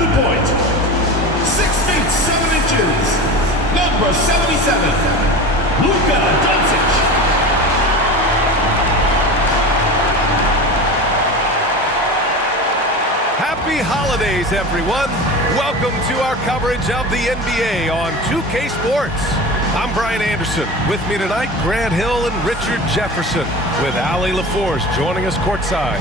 the point, 6 feet 7 inches, number 77, Luka Doncic. Happy holidays, everyone. Welcome to our coverage of the NBA on 2K Sports. I'm Brian Anderson. With me tonight, Grant Hill and Richard Jefferson, with Ali LaForce joining us courtside.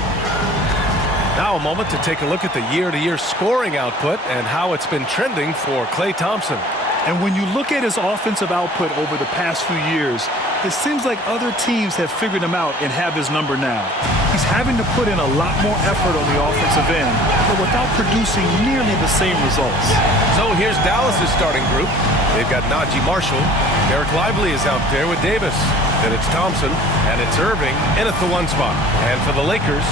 Now a moment to take a look at the year-to-year scoring output and how it's been trending for Klay Thompson. And when you look at his offensive output over the past few years, it seems like other teams have figured him out and have his number now. He's having to put in a lot more effort on the offensive end, but without producing nearly the same results. So here's Dallas's starting group. They've got Najee Marshall. Derek Lively is out there with Davis. Then it's Thompson, and it's Irving in at the 1 spot. And for the Lakers,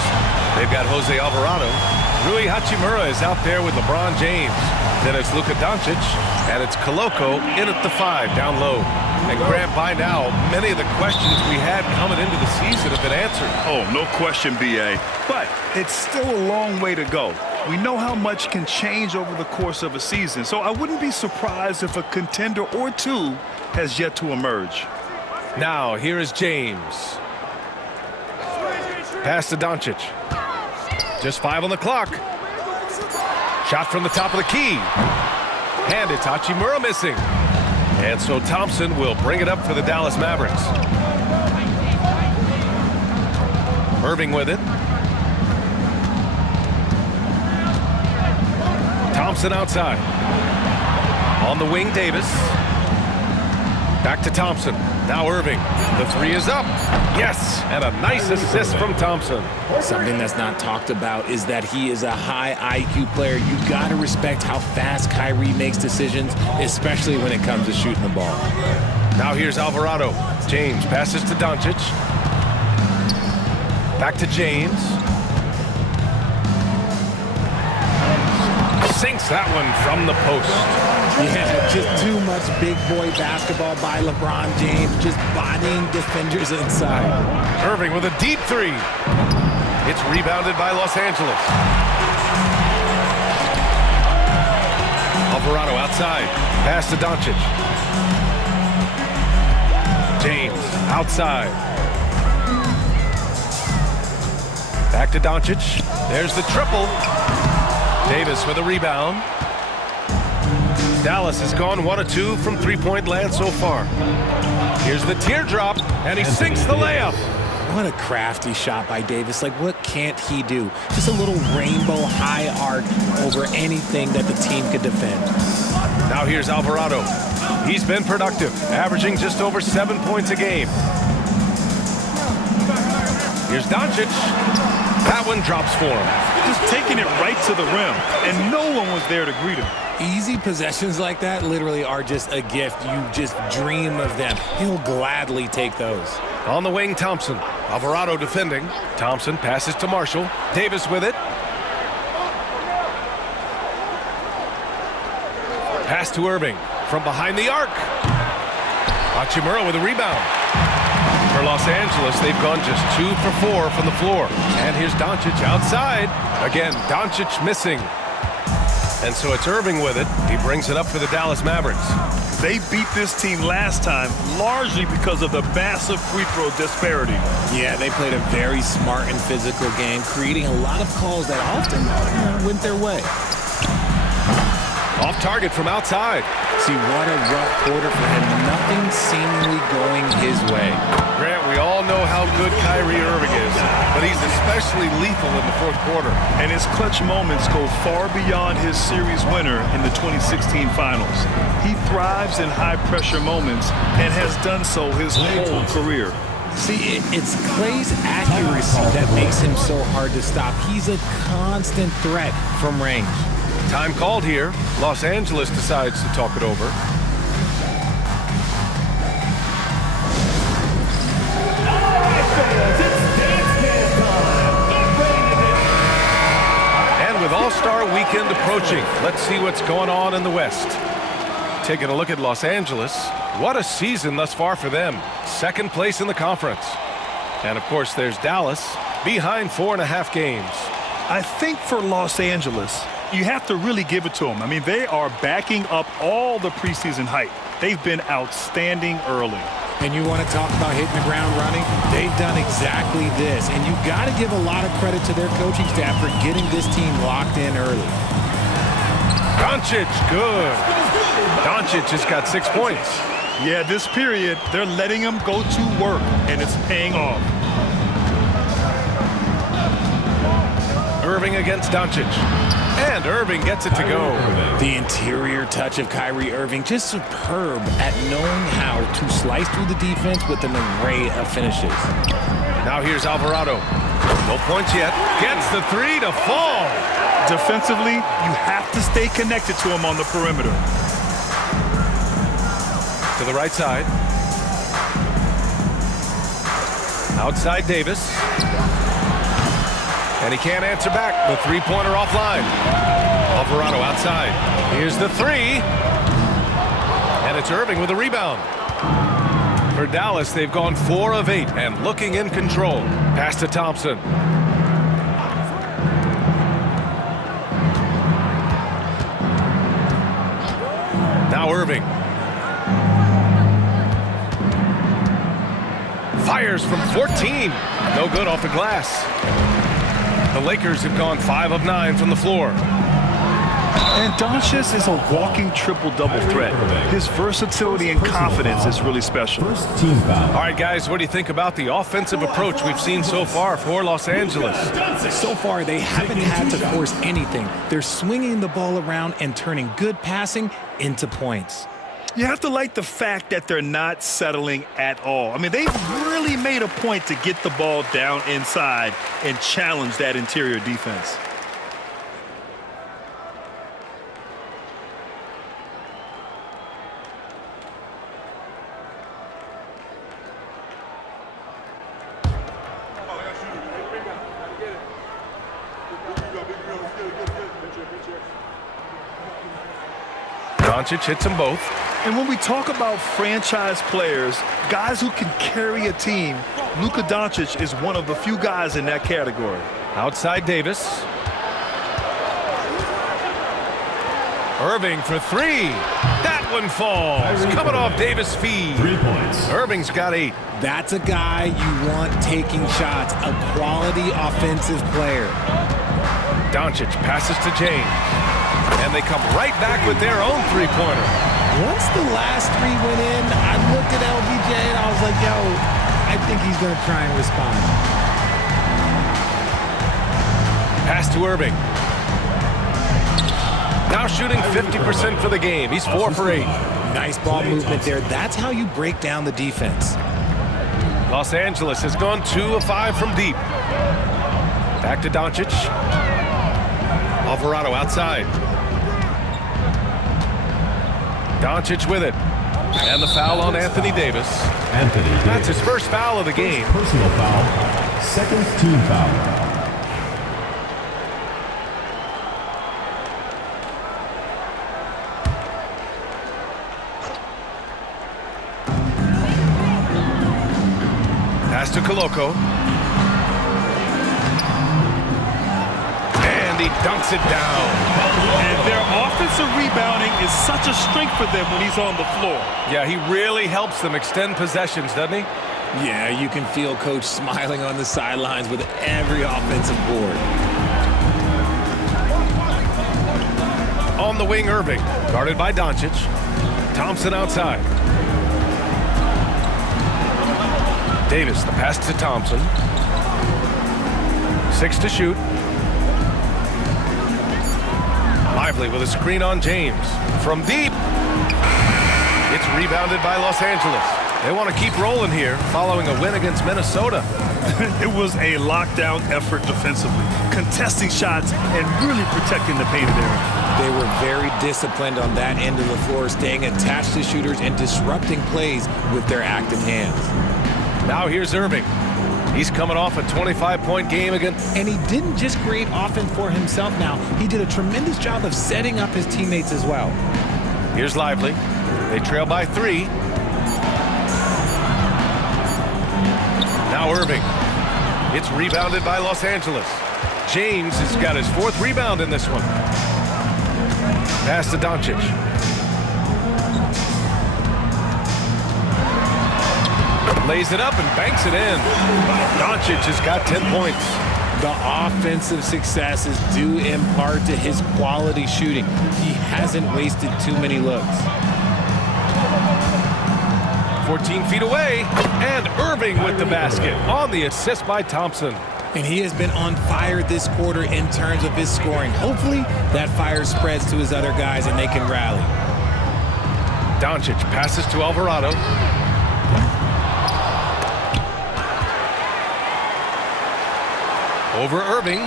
they've got Jose Alvarado. Rui Hachimura is out there with LeBron James. Then it's Luka Doncic, and it's Koloko in at the 5 down low. And Grant, by now, many of the questions we had coming into the season have been answered. Oh, no question, B.A. But it's still a long way to go. We know how much can change over the course of a season, so I wouldn't be surprised if a contender or two has yet to emerge. Now, here is James. Pass to Doncic. Just 5 on the clock. Shot from the top of the key. And it's Hachimura missing. And so Thompson will bring it up for the Dallas Mavericks. Irving with it. Thompson outside. On the wing, Davis. Back to Thompson. Now Irving. The 3 is up. Yes, and a nice assist from Thompson. Something that's not talked about is that he is a high IQ player. You got to respect how fast Kyrie makes decisions, especially when it comes to shooting the ball. Now here's Alvarado. James passes to Doncic. Back to James. Sinks that one from the post. Yeah, just too much big boy basketball by LeBron James, just bodying defenders inside. Irving with a deep 3. It's rebounded by Los Angeles. Alvarado outside. Pass to Doncic. James outside. Back to Doncic. There's the triple. Davis with a rebound. Dallas has gone 1 of 2 from 3-point land so far. Here's the teardrop, and he sinks the layup. What a crafty shot by Davis. Like, what can't he do? Just a little rainbow high arc over anything that the team could defend. Now here's Alvarado. He's been productive, averaging just over 7 points a game. Here's Doncic. That one drops for him. Just taking it right to the rim, and no one was there to greet him. Easy possessions like that literally are just a gift. You just dream of them. He'll gladly take those. On the wing, Thompson. Alvarado defending. Thompson passes to Marshall. Davis with it. Pass to Irving from behind the arc. Hachimura with a rebound. For Los Angeles, they've gone just 2 for 4 from the floor. And here's Doncic outside. Again, Doncic missing. And so it's Irving with it. He brings it up for the Dallas Mavericks. They beat this team last time largely because of the massive free throw disparity. Yeah, they played a very smart and physical game, creating a lot of calls that often went their way. Off target from outside. See, what a rough quarter for him. Nothing seemingly going his way. Grant, we all know how good Kyrie Irving is, but he's especially lethal in the 4th quarter. And his clutch moments go far beyond his series winner in the 2016 finals. He thrives in high-pressure moments and has done so his whole career. See, it's Klay's accuracy that makes him so hard to stop. He's a constant threat from range. Time called here. Los Angeles decides to talk it over. And with All-Star Weekend approaching, let's see what's going on in the West. Taking a look at Los Angeles. What a season thus far for them. 2nd place in the conference. And, of course, there's Dallas behind 4.5 games. I think for Los Angeles, You have to really give it to them. I mean, they are backing up all the preseason hype. They've been outstanding early. And you want to talk about hitting the ground running? They've done exactly this. And you got to give a lot of credit to their coaching staff for getting this team locked in early. Doncic, good. Doncic just got 6 points. Yeah, this period, they're letting him go to work, and it's paying off. Irving against Doncic. And Irving gets it to go. The interior touch of Kyrie Irving, just superb at knowing how to slice through the defense with an array of finishes. Now here's Alvarado. No points yet. Gets the three to fall. Defensively, you have to stay connected to him on the perimeter. To the right side. Outside Davis. And he can't answer back. The three-pointer offline. Alvarado outside. Here's the three. And it's Irving with a rebound. For Dallas, they've gone 4 of 8 and looking in control. Pass to Thompson. Now Irving. Fires from 14. No good off the glass. The Lakers have gone 5 of 9 from the floor. And Doncic is a walking triple-double threat. His versatility and confidence is really special. All right, guys, what do you think about the offensive approach we've seen so far for Los Angeles? So far, they haven't had to force anything. They're swinging the ball around and turning good passing into points. You have to like the fact that they're not settling at all. I mean, they've really made a point to get the ball down inside and challenge that interior defense. Doncic hits them both. And when we talk about franchise players, guys who can carry a team, Luka Doncic is one of the few guys in that category. Outside Davis. Irving for three. That one falls. Coming off Davis' feed. 3 points. Irving's got 8. That's a guy you want taking shots, a quality offensive player. Doncic passes to James. And they come right back with their own three-pointer. Once the last 3 went in, I looked at LBJ and I was like, yo, I think he's going to try and respond. Pass to Irving. Now shooting 50% for the game. He's 4 for 8. Nice ball movement there. That's how you break down the defense. Los Angeles has gone 2 of 5 from deep. Back to Doncic. Alvarado outside. Doncic with it. And the foul on Anthony Davis. That's his first foul of the game. Personal foul. Second team foul. Pass to Coloco. And he dunks it down. And their offensive rebounding is such a strength for them when he's on the floor. Yeah, he really helps them extend possessions, doesn't he? Yeah, you can feel Coach smiling on the sidelines with every offensive board. On the wing, Irving. Guarded by Doncic. Thompson outside. Davis, the pass to Thompson. 6 to shoot. Lively with a screen on James. From deep. It's rebounded by Los Angeles. They want to keep rolling here following a win against Minnesota. It was a lockdown effort defensively, contesting shots and really protecting the painted area. They were very disciplined on that end of the floor, staying attached to shooters and disrupting plays with their active hands. Now here's Irving. He's coming off a 25-point game against... And he didn't just create offense for himself now. He did a tremendous job of setting up his teammates as well. Here's Lively. They trail by 3. Now Irving. It's rebounded by Los Angeles. James has got his 4th rebound in this one. Pass to Doncic. Lays it up and banks it in. Doncic has got 10 points. The offensive success is due in part to his quality shooting. He hasn't wasted too many looks. 14 feet away, and Irving with the basket on the assist by Thompson. And he has been on fire this quarter in terms of his scoring. Hopefully, that fire spreads to his other guys and they can rally. Doncic passes to Alvarado. Over Irving.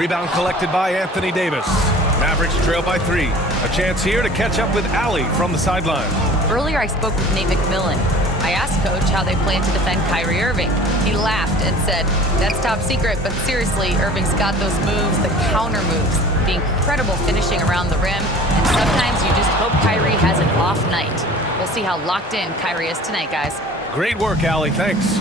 Rebound collected by Anthony Davis. Mavericks trail by 3. A chance here to catch up with Allie from the sideline. Earlier, I spoke with Nate McMillan. I asked Coach how they plan to defend Kyrie Irving. He laughed and said, "That's top secret, but seriously, Irving's got those moves, the counter moves, the incredible finishing around the rim, and sometimes you just hope Kyrie has an off night." We'll see how locked in Kyrie is tonight, guys. Great work, Allie. Thanks.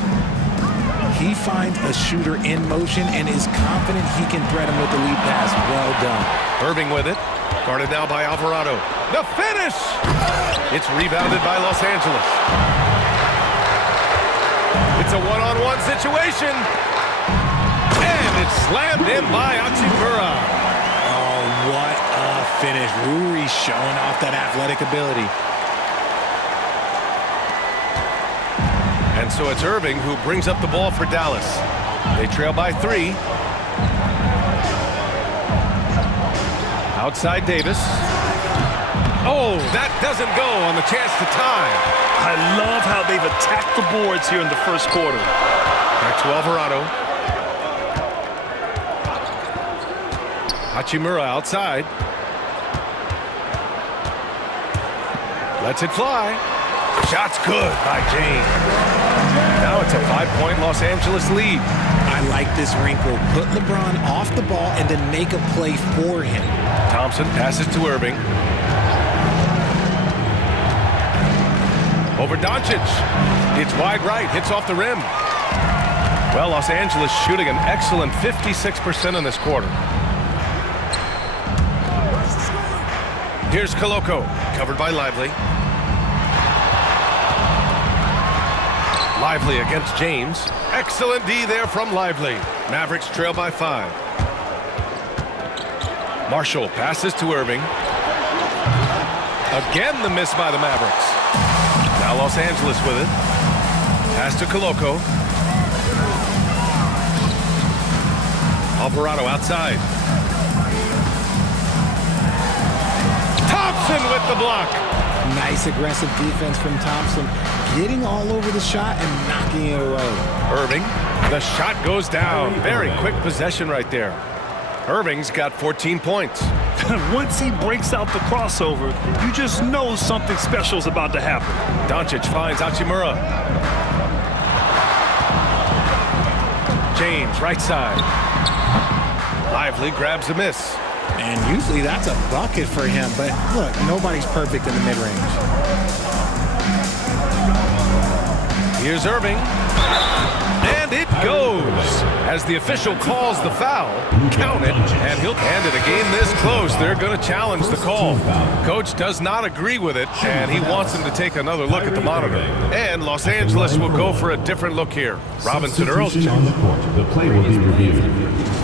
He finds a shooter in motion and is confident he can thread him with the lead pass. Well done. Irving with it. Guarded now by Alvarado. The finish! It's rebounded by Los Angeles. It's a one-on-one situation. And it's slammed in by Hachimura. Oh, what a finish. Rui showing off that athletic ability. And so it's Irving who brings up the ball for Dallas. They trail by 3. Outside Davis. Oh, that doesn't go on the chance to tie. I love how they've attacked the boards here in the first quarter. Back to Alvarado. Hachimura outside. Lets it fly. Shot's good by James. Now it's a 5-point Los Angeles lead. I like this wrinkle. Put LeBron off the ball and then make a play for him. Thompson passes to Irving. Over Doncic. It's wide right. Hits off the rim. Well, Los Angeles shooting an excellent 56% in this quarter. Here's Koloko. Covered by Lively. Lively against James. Excellent D there from Lively. Mavericks trail by 5. Marshall passes to Irving. Again the miss by the Mavericks. Now Los Angeles with it. Pass to Koloko. Alvarado outside. Thompson with the block. Nice aggressive defense from Thompson. Getting all over the shot and knocking it away. Irving. The shot goes down. Very quick possession right there. Irving's got 14 points. Once he breaks out the crossover, you just know something special is about to happen. Doncic finds Hachimura. James, right side. Lively grabs a miss. And usually that's a bucket for him, but look, nobody's perfect in the mid-range. Here's Irving. And it goes. As the official calls the foul, count it, and he'll hand it. A game this close, they're going to challenge the call. Coach does not agree with it, and he wants him to take another look at the monitor. And Los Angeles will go for a different look here. Robinson Earls on the court. The play will be reviewed.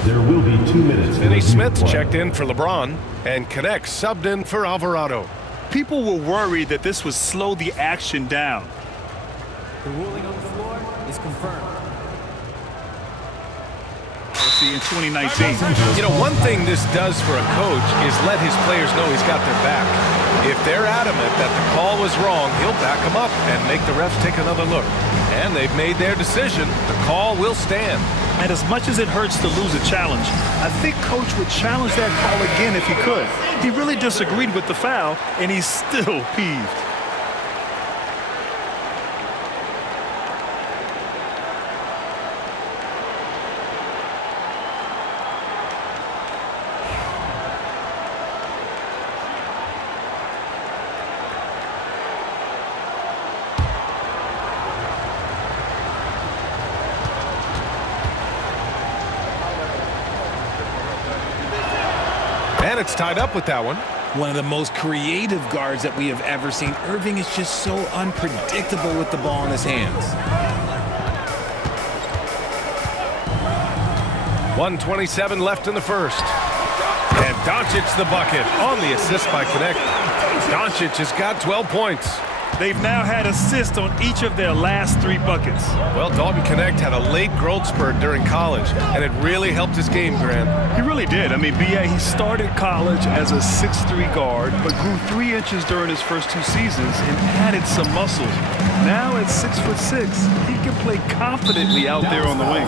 There will be 2 minutes. Finney Smith checked in for LeBron, and Connect subbed in for Alvarado. People were worried that this would slow the action down. The ruling on the floor is confirmed. See, in 2019. You know, one thing this does for a coach is let his players know he's got their back. If they're adamant that the call was wrong, he'll back them up and make the refs take another look. And they've made their decision. The call will stand. And as much as it hurts to lose a challenge, I think Coach would challenge that call again if he could. He really disagreed with the foul, and he's still peeved. And it's tied up with that one. One of the most creative guards that we have ever seen. Irving is just so unpredictable with the ball in his hands. 1:27 left in the first. And Doncic the bucket on the assist by Connect. Doncic has got 12 points. They've now had assists on each of their last 3 buckets. Well, Dalton Connect had a late growth spurt during college, and it really helped his game, Grant. He really did. I mean, B.A., he started college as a 6'3" guard, but grew 3 inches during his first 2 seasons and added some muscles. Now at 6'6", he can play confidently out there on the wing.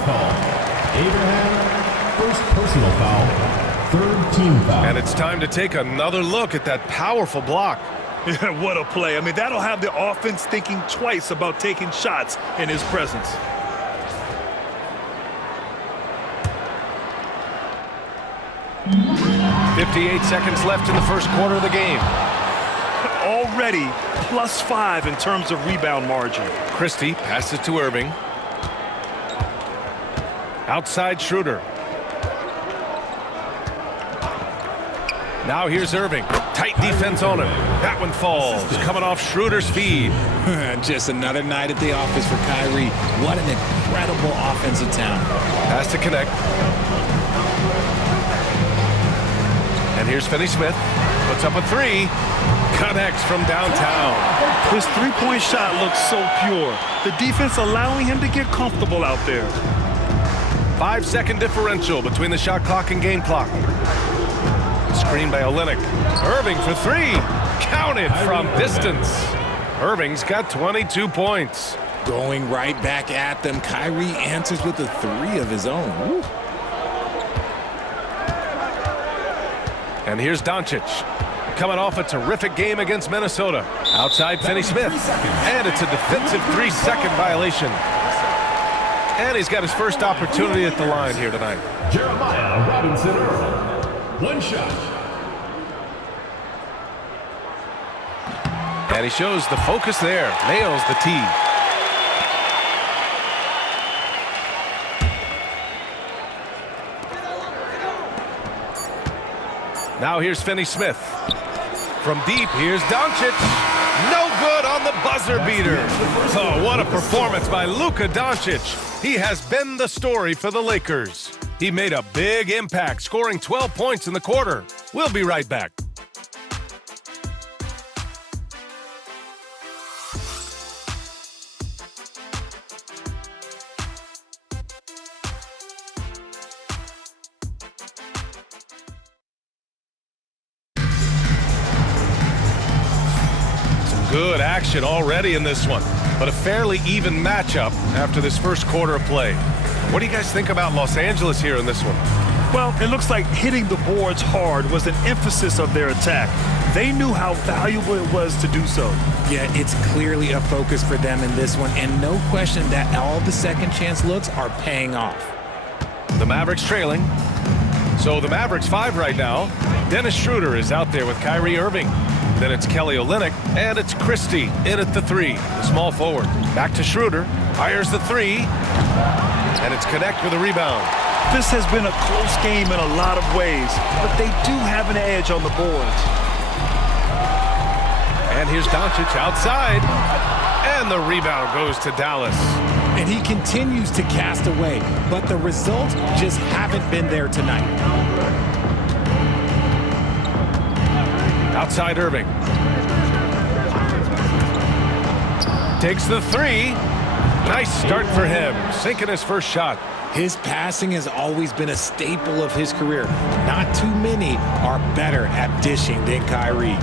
Abraham, first personal foul, 3rd team foul. And it's time to take another look at that powerful block. What a play. I mean, that'll have the offense thinking twice about taking shots in his presence. .58 seconds left in the first quarter of the game. Already +5 in terms of rebound margin. Christie passes to Irving. Outside Schroeder. Now here's Irving. Tight defense on him. That one falls. Coming off Schroeder's feed. Just another night at the office for Kyrie. What an incredible offensive talent. Pass to Connect. And here's Finney-Smith. Puts up a 3. Connects from downtown. His three-point shot looks so pure. The defense allowing him to get comfortable out there. 5-second differential between the shot clock and game clock. Screen by Olynyk. Irving for 3. Counted from distance. Irving's got 22 points. Going right back at them. Kyrie answers with a 3 of his own. Woo. And here's Doncic. Coming off a terrific game against Minnesota. Outside Finney-Smith. And it's a defensive 3-second violation. And he's got his first opportunity at the line here tonight. Jeremiah Robinson Earl. 1 shot. And he shows the focus there. Nails the tee. Now here's Finney-Smith. From deep, here's Doncic. No good on the buzzer beater. Oh, what a performance by Luka Doncic. He has been the story for the Lakers. He made a big impact, scoring 12 points in the quarter. We'll be right back. Good action already in this one, but a fairly even matchup after this first quarter of play. What do you guys think about Los Angeles here in this one? Well, it looks like hitting the boards hard was an emphasis of their attack. They knew how valuable it was to do so. Yeah, it's clearly a focus for them in this one, and no question that all the second chance looks are paying off. The Mavericks trailing. So the Mavericks 5 right now. Dennis Schroeder is out there with Kyrie Irving. Then it's Kelly Olynyk, and it's Christie in at the 3, the small forward. Back to Schroeder, fires the 3, and it's Connect with a rebound. This has been a close game in a lot of ways, but they do have an edge on the boards. And here's Doncic outside, and the rebound goes to Dallas. And he continues to cast away, but the results just haven't been there tonight. Outside Irving. Takes the 3. Nice start for him, sinking his first shot. His passing has always been a staple of his career. Not too many are better at dishing than Kyrie.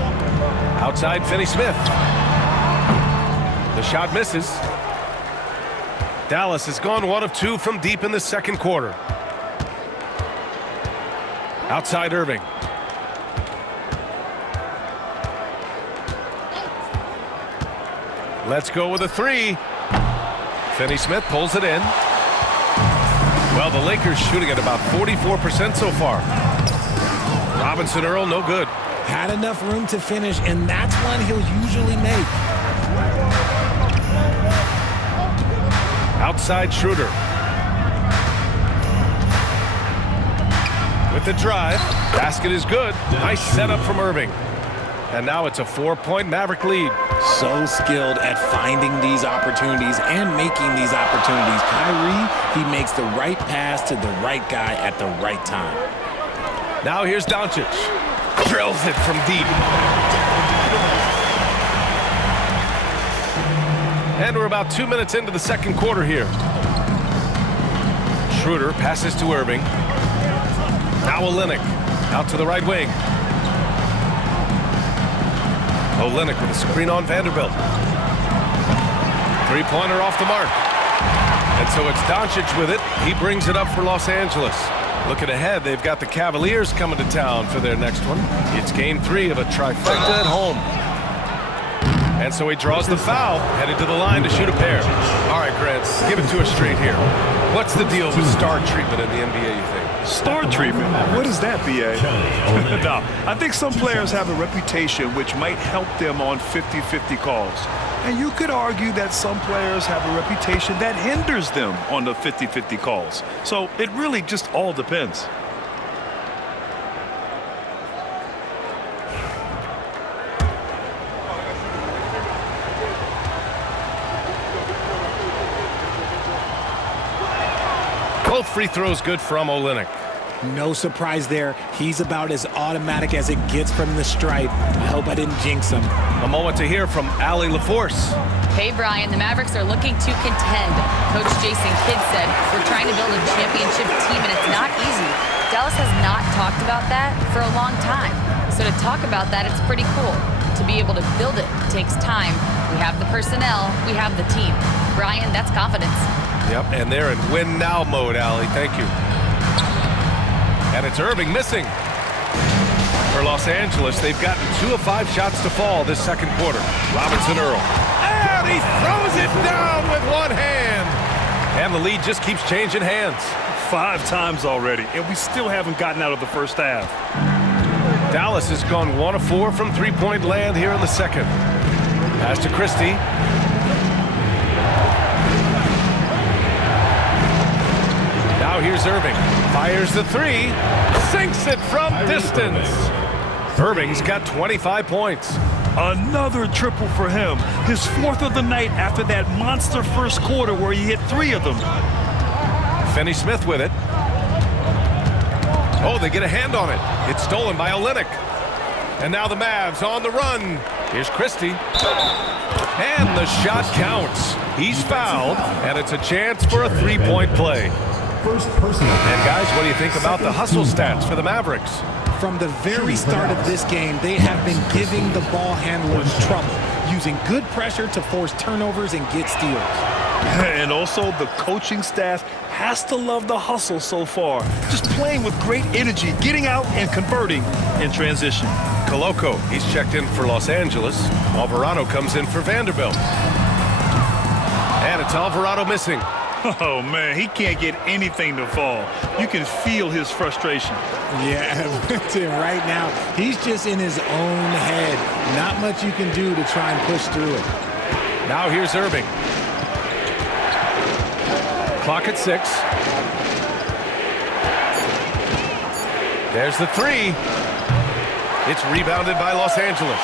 Outside Finney-Smith. The shot misses. Dallas has gone 1 of 2 from deep in the second quarter. Outside Irving. Let's go with a 3. Finney-Smith pulls it in. Well, the Lakers shooting at about 44% so far. Robinson Earl, no good. Had enough room to finish, and that's one he'll usually make. Outside Schroeder. With the drive. Basket is good. Nice setup from Irving. And now it's a 4-point Maverick lead. So skilled at finding these opportunities and making these opportunities. Kyrie, he makes the right pass to the right guy at the right time. Now here's Doncic. Drills it from deep. And we're about 2 minutes into the second quarter here. Schroeder passes to Irving. Now Olynyk out to the right wing. Olynyk with a screen on Vanderbilt. Three-pointer off the mark. And so it's Doncic with it. He brings it up for Los Angeles. Looking ahead, they've got the Cavaliers coming to town for their next one. It's game 3 of a trifecta at home. And so he draws the foul, headed to the line to shoot a pair. All right, Grant, give it to us straight here. What's the deal with star treatment in the NBA, you think? Star treatment? What is that, B.A.? No, I think some players have a reputation which might help them on 50-50 calls. And you could argue that some players have a reputation that hinders them on the 50-50 calls. So it really just all depends. Both free throws good from Olynyk. No surprise there. He's about as automatic as it gets from the stripe. I hope I didn't jinx him. A moment to hear from Allie LaForce. Hey, Brian, the Mavericks are looking to contend. Coach Jason Kidd said, we're trying to build a championship team, and it's not easy. Dallas has not talked about that for a long time. So to talk about that, it's pretty cool. To be able to build it takes time. We have the personnel. We have the team. Brian, that's confidence. Yep, and they're in win-now mode, Allie. Thank you. And it's Irving missing. For Los Angeles, they've gotten 2 of 5 shots to fall this second quarter. Robinson Earl. And he throws it down with one hand. And the lead just keeps changing hands. 5 times already, and we still haven't gotten out of the first half. Dallas has gone 1 of 4 from three-point land here in the second. Pass to Christie. Now here's Irving. Fires the 3. Sinks it from distance. Irving's got 25 points. Another triple for him. His 4th of the night after that monster first quarter where he hit 3 of them. Finney-Smith with it. Oh, they get a hand on it. It's stolen by Olynyk. And now the Mavs on the run. Here's Christie. And the shot counts. He's fouled, and it's a chance for a 3-point play. And guys, what do you think about the hustle stats for the Mavericks? From the very start of this game, they have been giving the ball handlers trouble, using good pressure to force turnovers and get steals. And also, the coaching staff has to love the hustle so far. Just playing with great energy, getting out and converting in transition. Koloko, he's checked in for Los Angeles. Alvarado comes in for Vanderbilt. And it's Alvarado missing. Oh, man, he can't get anything to fall. You can feel his frustration. Yeah, right now, he's just in his own head. Not much you can do to try and push through it. Now here's Irving. Clock at 6. There's the 3. It's rebounded by Los Angeles.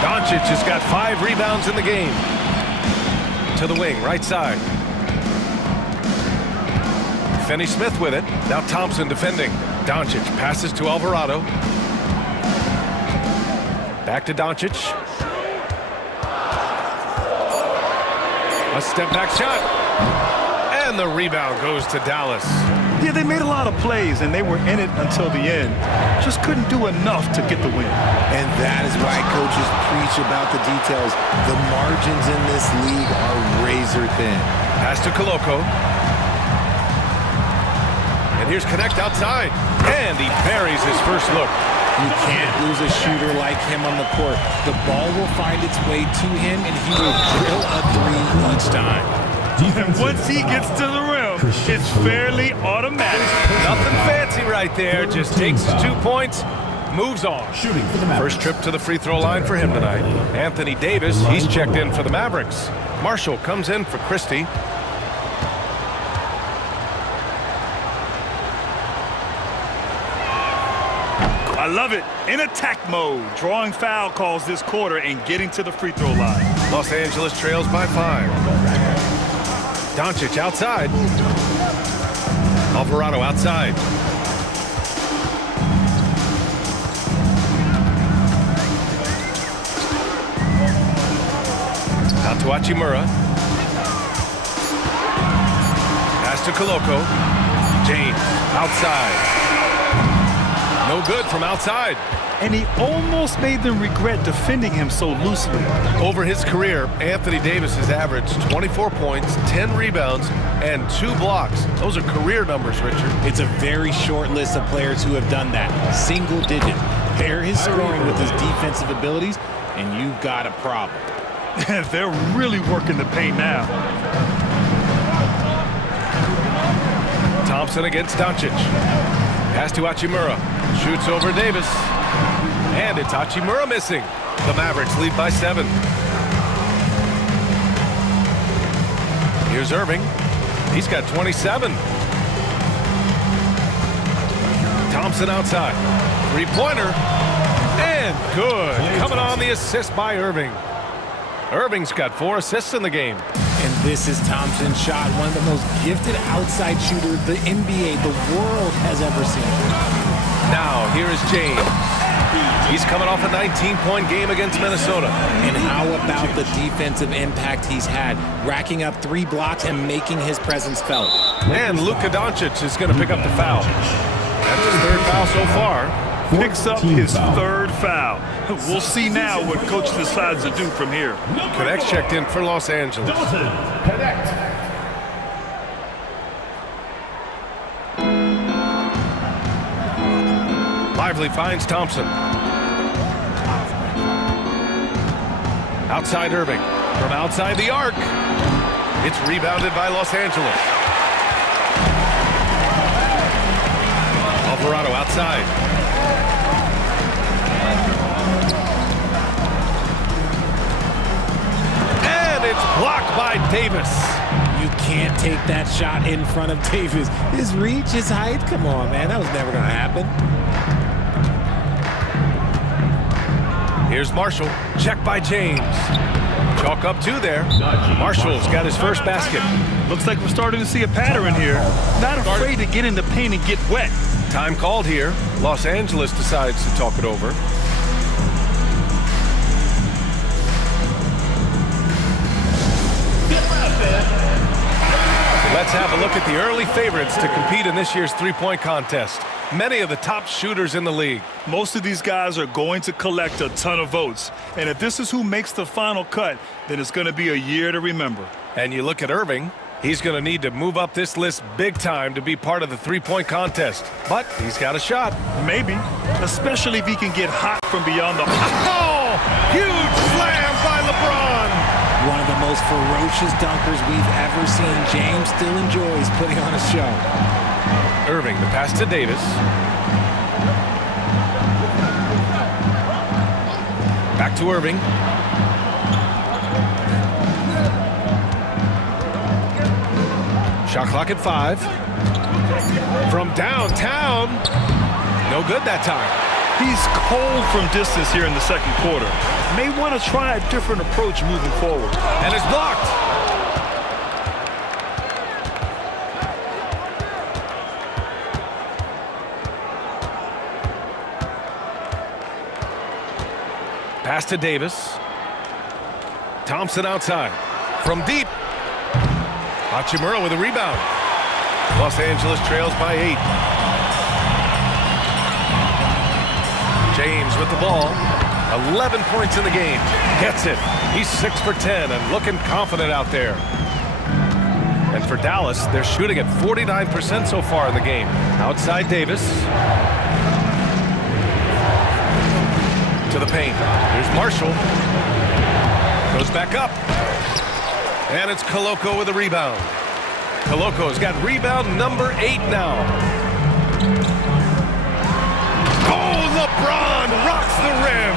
Doncic has got 5 rebounds in the game. To the wing, right side. Finney-Smith with it. Now Thompson defending. Doncic passes to Alvarado. Back to Doncic. A step-back shot. And the rebound goes to Dallas. Yeah, they made a lot of plays, and they were in it until the end. Just couldn't do enough to get the win. And that is why coaches preach about the details. The margins in this league are razor thin. Pass to Koloko. And here's Connect outside. And he buries his first look. You can't lose a shooter like him on the court. The ball will find its way to him, and he will drill a 3 each time. And once he gets to the rim, it's fairly automatic. Nothing fancy right there. Just takes his 2 points, moves on. First trip to the free throw line for him tonight. Anthony Davis, he's checked in for the Mavericks. Marshall comes in for Christie. I love it. In attack mode. Drawing foul calls this quarter and getting to the free throw line. Los Angeles trails by 5. Doncic outside. Alvarado outside. Out to Hachimura. Pass to Koloko. James outside. No good from outside. And he almost made them regret defending him so loosely. Over his career, Anthony Davis has averaged 24 points, 10 rebounds, and 2 blocks. Those are career numbers, Richard. It's a very short list of players who have done that. Single digit. Pair his scoring with his defensive abilities, and you've got a problem. They're really working the paint now. Thompson against Doncic. Pass to Hachimura. Shoots over Davis. And it's Hachimura missing. The Mavericks lead by 7. Here's Irving. He's got 27. Thompson outside. Three-pointer. And good. Coming on the assist by Irving. Irving's got 4 assists in the game. And this is Thompson's shot, one of the most gifted outside shooters the NBA, the world has ever seen. Now, here is James. He's coming off a 19-point game against Minnesota. And how about the defensive impact he's had, racking up 3 blocks and making his presence felt. And Luka Doncic is going to pick up the foul. That's his 3rd foul so far. Picks up his 3rd foul. We'll see now what coach decides to do from here. Connect checked in for Los Angeles. Lively finds Thompson. Outside Irving. From outside the arc. It's rebounded by Los Angeles. Alvarado outside. And it's blocked by Davis. You can't take that shot in front of Davis. His reach, his height, come on, man. That was never going to happen. Here's Marshall. Check by James. Chalk up 2 there. Marshall's got his first basket. Looks like we're starting to see a pattern here. Not afraid to get in the paint and get wet. Time called here. Los Angeles decides to talk it over. Let's have a look at the early favorites to compete in this year's three-point contest. Many of the top shooters in the league. Most of these guys are going to collect a ton of votes. And if this is who makes the final cut, then it's going to be a year to remember. And you look at Irving, he's going to need to move up this list big time to be part of the three-point contest. But he's got a shot. Maybe, especially if he can get hot from beyond the... Oh! Huge slam by LeBron! One of the most ferocious dunkers we've ever seen. James still enjoys putting on a show. Irving, the pass to Davis. Back to Irving. Shot clock at 5. From downtown. No good that time. He's cold from distance here in the second quarter. May want to try a different approach moving forward. And it's blocked. Pass to Davis. Thompson outside. From deep. Hachimura with a rebound. Los Angeles trails by 8. James with the ball. 11 points in the game. Gets it. He's 6 for 10 and looking confident out there. And for Dallas, they're shooting at 49% so far in the game. Outside Davis. To the paint. Here's Marshall. Goes back up. And it's Koloko with a rebound. Koloko's got rebound number 8 now. Oh, LeBron rocks the rim.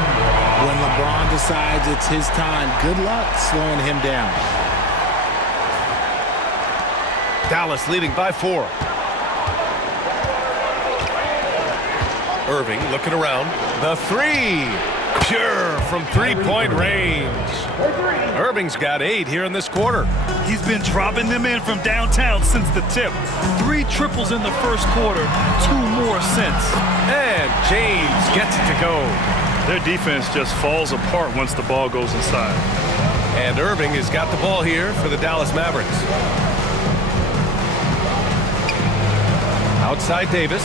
When LeBron decides it's his time, good luck slowing him down. Dallas leading by 4. Irving looking around. The three. Pure from three-point range. Irving's got 8 here in this quarter. He's been dropping them in from downtown since the tip. 3 triples in the first quarter, 2 more since. And James gets it to go. Their defense just falls apart once the ball goes inside. And Irving has got the ball here for the Dallas Mavericks. Outside Davis.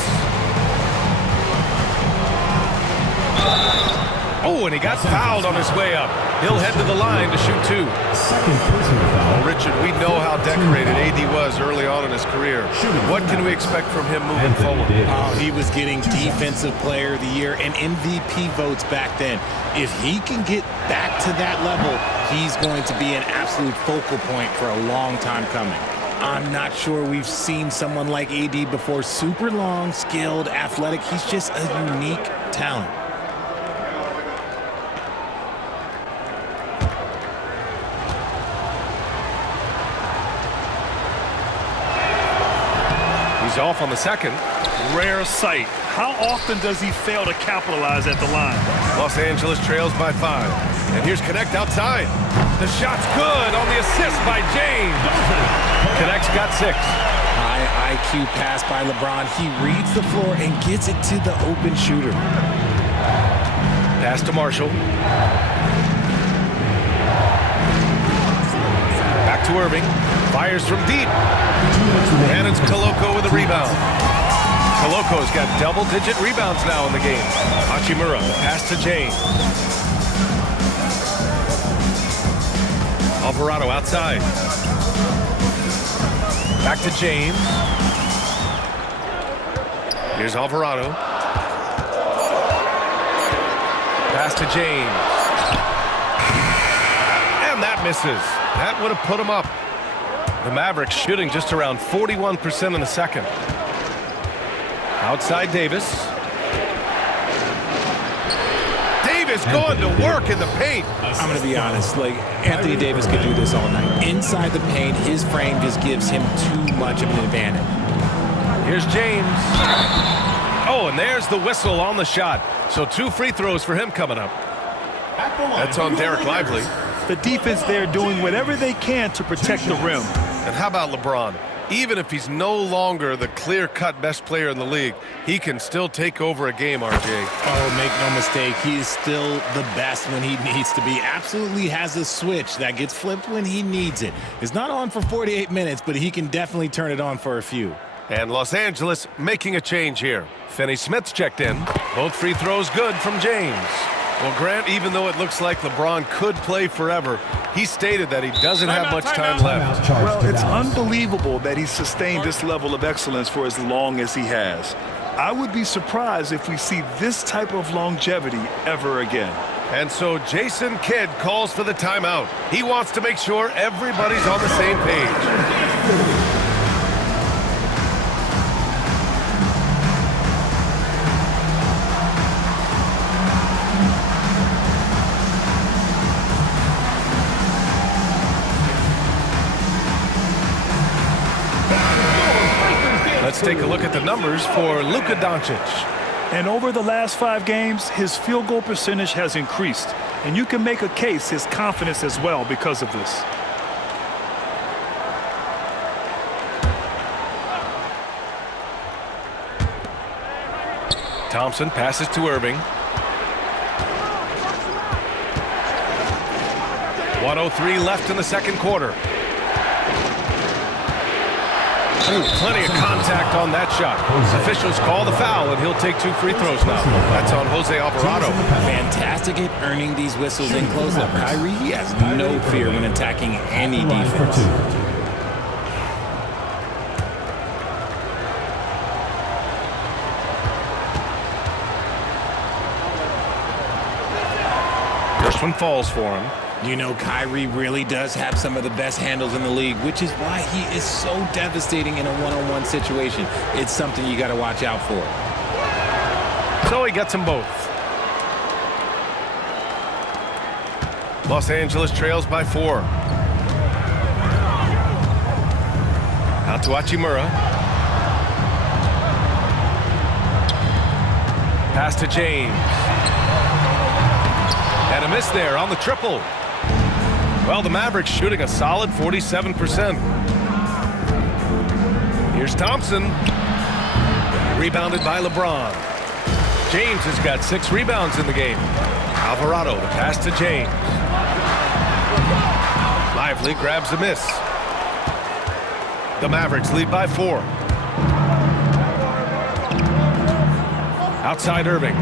Oh, and he got fouled on his way up. He'll head to the line to shoot 2. Second personal foul. Richard, we know how decorated AD was early on in his career. What can we expect from him moving forward? Oh, he was getting Defensive Player of the Year and MVP votes back then. If he can get back to that level, he's going to be an absolute focal point for a long time coming. I'm not sure we've seen someone like AD before. Super long, skilled, athletic. He's just a unique talent. He's off on the second. Rare sight. How often does he fail to capitalize at the line? Los Angeles trails by 5. And here's Connect outside. The shot's good on the assist by James. Connect's got 6. High IQ pass by LeBron. He reads the floor and gets it to the open shooter. Pass to Marshall. Back to Irving. Fires from deep. And it's Koloko with a rebound. Koloko's got double-digit rebounds now in the game. Hachimura, pass to James. Alvarado outside. Back to James. Here's Alvarado. Pass to James. And that misses. That would have put him up. The Mavericks shooting just around 41% in the second. Outside Davis. Davis going to work in the paint. I'm going to be honest. Like, Anthony Davis could do this all night. Inside the paint, his frame just gives him too much of an advantage. Here's James. Oh, and there's the whistle on the shot. So 2 free throws for him coming up. That's on Derek Lively. The defense there doing whatever they can to protect the rim. And how about LeBron? Even if he's no longer the clear-cut best player in the league, he can still take over a game, RJ. Oh, make no mistake, he is still the best when he needs to be. Absolutely has a switch that gets flipped when he needs it. It's not on for 48 minutes, but he can definitely turn it on for a few. And Los Angeles making a change here. Finney-Smith's checked in. Both free throws good from James. Well, Grant, even though it looks like LeBron could play forever, he stated that he doesn't have much time left. Well, it's unbelievable that he's sustained this level of excellence for as long as he has. I would be surprised if we see this type of longevity ever again. And so Jason Kidd calls for the timeout. He wants to make sure everybody's on the same page. Let's take a look at the numbers for Luka Doncic. And over the last 5 games, his field goal percentage has increased. And you can make a case his confidence as well because of this. Thompson passes to Irving. 1:03 left in the second quarter. Ooh, plenty of contact on that shot. Officials call the foul, and he'll take 2 free throws now. That's on Jose Alvarado. Fantastic at earning these whistles in close-up. Kyrie, he has no fear when attacking any defense. First one falls for him. You know, Kyrie really does have some of the best handles in the league, which is why he is so devastating in a one-on-one situation. It's something you got to watch out for. So he gets them both. Los Angeles trails by 4. Out to Hachimura. Pass to James. And a miss there on the triple. Well, the Mavericks shooting a solid 47%. Here's Thompson. Rebounded by LeBron. James has got 6 rebounds in the game. Alvarado, the pass to James. Lively grabs a miss. The Mavericks lead by 4. Outside Irving.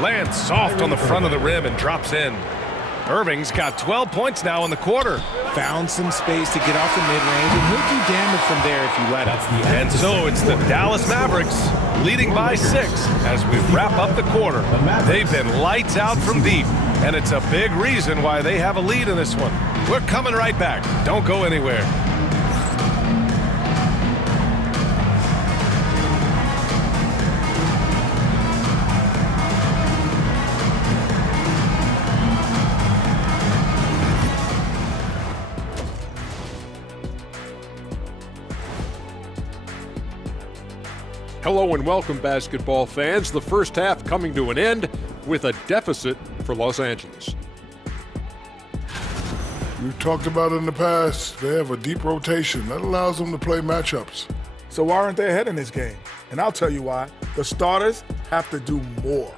Lands soft on the front of the rim and drops in. Irving's got 12 points now in the quarter. Found some space to get off the mid-range, and he'll do damage from there if you let him. And so it's the Dallas Mavericks leading by 6 as we wrap up the quarter. They've been lights out from deep, and it's a big reason why they have a lead in this one. We're coming right back. Don't go anywhere. Hello and welcome, basketball fans. The first half coming to an end with a deficit for Los Angeles. We've talked about it in the past. They have a deep rotation. That allows them to play matchups. So why aren't they ahead in this game? And I'll tell you why. The starters have to do more.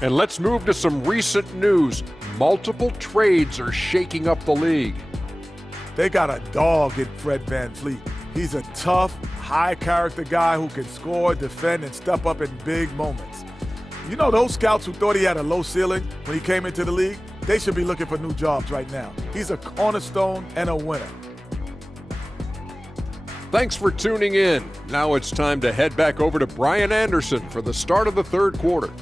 And let's move to some recent news. Multiple trades are shaking up the league. They got a dog in Fred VanVleet. He's a tough, high-character guy who can score, defend, and step up in big moments. You know those scouts who thought he had a low ceiling when he came into the league? They should be looking for new jobs right now. He's a cornerstone and a winner. Thanks for tuning in. Now it's time to head back over to Brian Anderson for the start of the third quarter.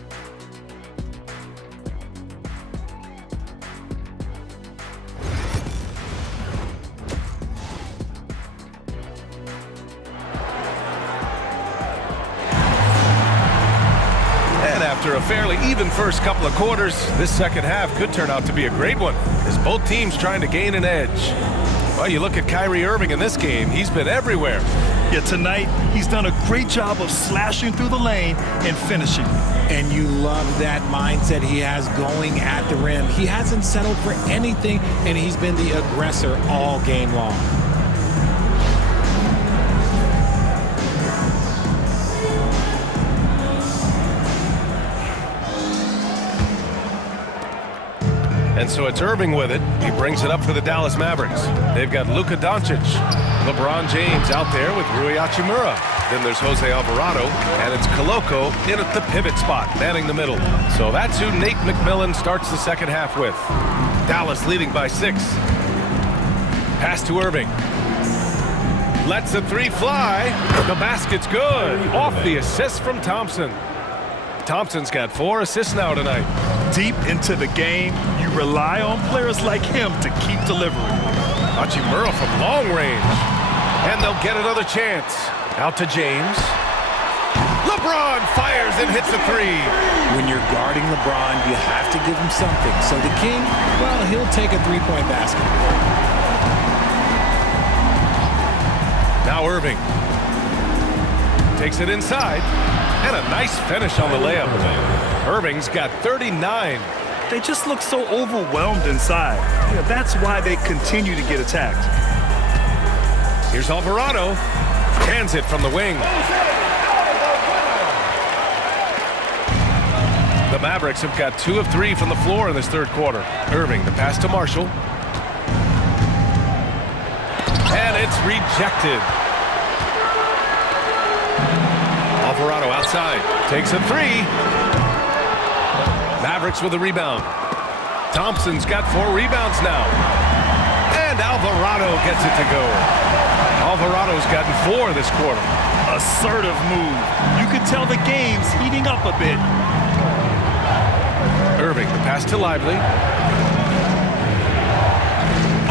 After a fairly even first couple of quarters, this second half could turn out to be a great one as both teams trying to gain an edge. Well, you look at Kyrie Irving in this game, he's been everywhere. Yeah, tonight he's done a great job of slashing through the lane and finishing. And you love that mindset he has going at the rim. He hasn't settled for anything, and he's been the aggressor all game long. And so it's Irving with it. He brings it up for the Dallas Mavericks. They've got Luka Doncic, LeBron James out there with Rui Hachimura. Then there's Jose Alvarado, and it's Koloko in at the pivot spot, manning the middle. So that's who Nate McMillan starts the second half with. Dallas leading by 6. Pass to Irving. Lets the 3 fly. The basket's good. Off the assist from Thompson. Thompson's got 4 assists now tonight. Deep into the game, you rely on players like him to keep delivering. Hachimura from long range. And they'll get another chance. Out to James. LeBron fires and hits a 3. When you're guarding LeBron, you have to give him something. So the King, well, he'll take a 3-point basket. Now Irving. Takes it inside. And a nice finish on the layup. Irving's got 39. They just look so overwhelmed inside. Yeah, that's why they continue to get attacked. Here's Alvarado. Hands it from the wing. The Mavericks have got 2 of 3 from the floor in this third quarter. Irving, the pass to Marshall. And it's rejected. Alvarado outside. Takes a 3. Mavericks with a rebound. Thompson's got 4 rebounds now. And Alvarado gets it to go. Alvarado's gotten 4 this quarter. Assertive move. You can tell the game's heating up a bit. Irving, the pass to Lively.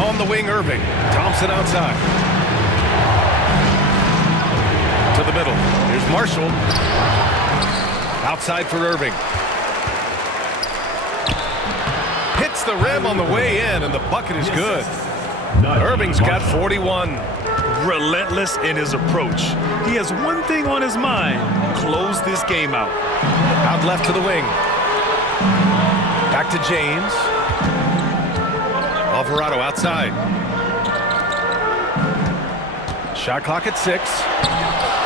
On the wing, Irving. Thompson outside. To the middle. Here's Marshall. Outside for Irving. the rim on the way in, and the bucket is good. Irving's got 41. Relentless in his approach. He has one thing on his mind: close this game out. Out left to the wing. Back to James. Alvarado outside. Shot clock at 6.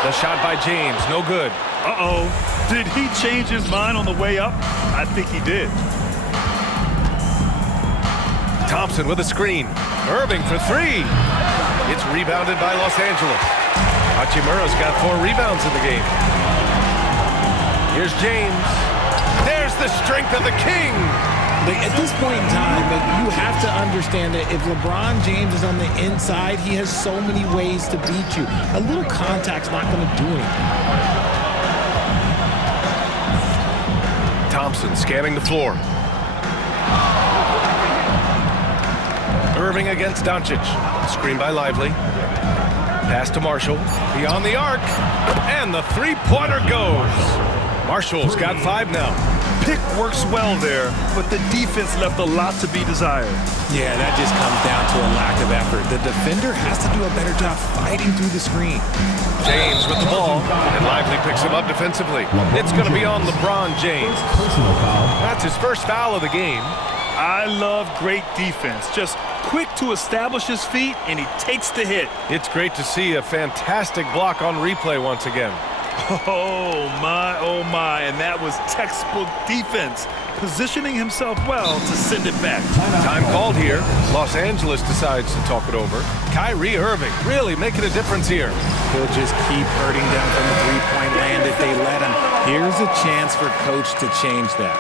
The shot by James, no good. Uh-oh. Did he change his mind on the way up? I think he did. Thompson with a screen. Irving for 3. It's rebounded by Los Angeles. Hachimura's got 4 rebounds in the game. Here's James. There's the strength of the king. At this point in time, you have to understand that if LeBron James is on the inside, he has so many ways to beat you. A little contact's not going to do anything. Thompson scanning the floor. Irving against Doncic. Screen by Lively. Pass to Marshall. Beyond the arc. And the three-pointer goes. Marshall's got 5 now. Pick works well there, but the defense left a lot to be desired. Yeah, that just comes down to a lack of effort. The defender has to do a better job fighting through the screen. James with the ball, and Lively picks him up defensively. It's going to be on LeBron James. That's his first foul of the game. I love great defense. Just quick to establish his feet, and he takes the hit. It's great to see a fantastic block on replay once again. Oh my, and that was textbook defense, positioning himself well to send it back. Time called here. Los Angeles decides to talk it over. Kyrie Irving really making a difference here. He'll just keep hurting them from the three-point land if they let him. Here's a chance for Coach to change that.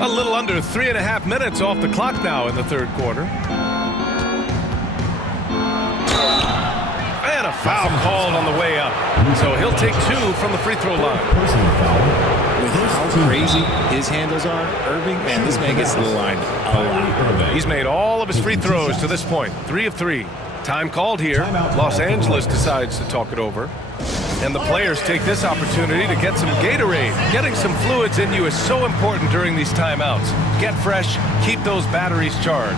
A little under 3.5 minutes off the clock now in the third quarter. And a foul called on the way up. So he'll take 2 from the free throw line. With how crazy his handles are, Irving, man, this man gets to the line a lot. He's made all of his free throws to this point. 3 of 3. Time called here. Los Angeles decides to talk it over. And the players take this opportunity to get some Gatorade. Getting some fluids in you is so important during these timeouts. Get fresh, keep those batteries charged.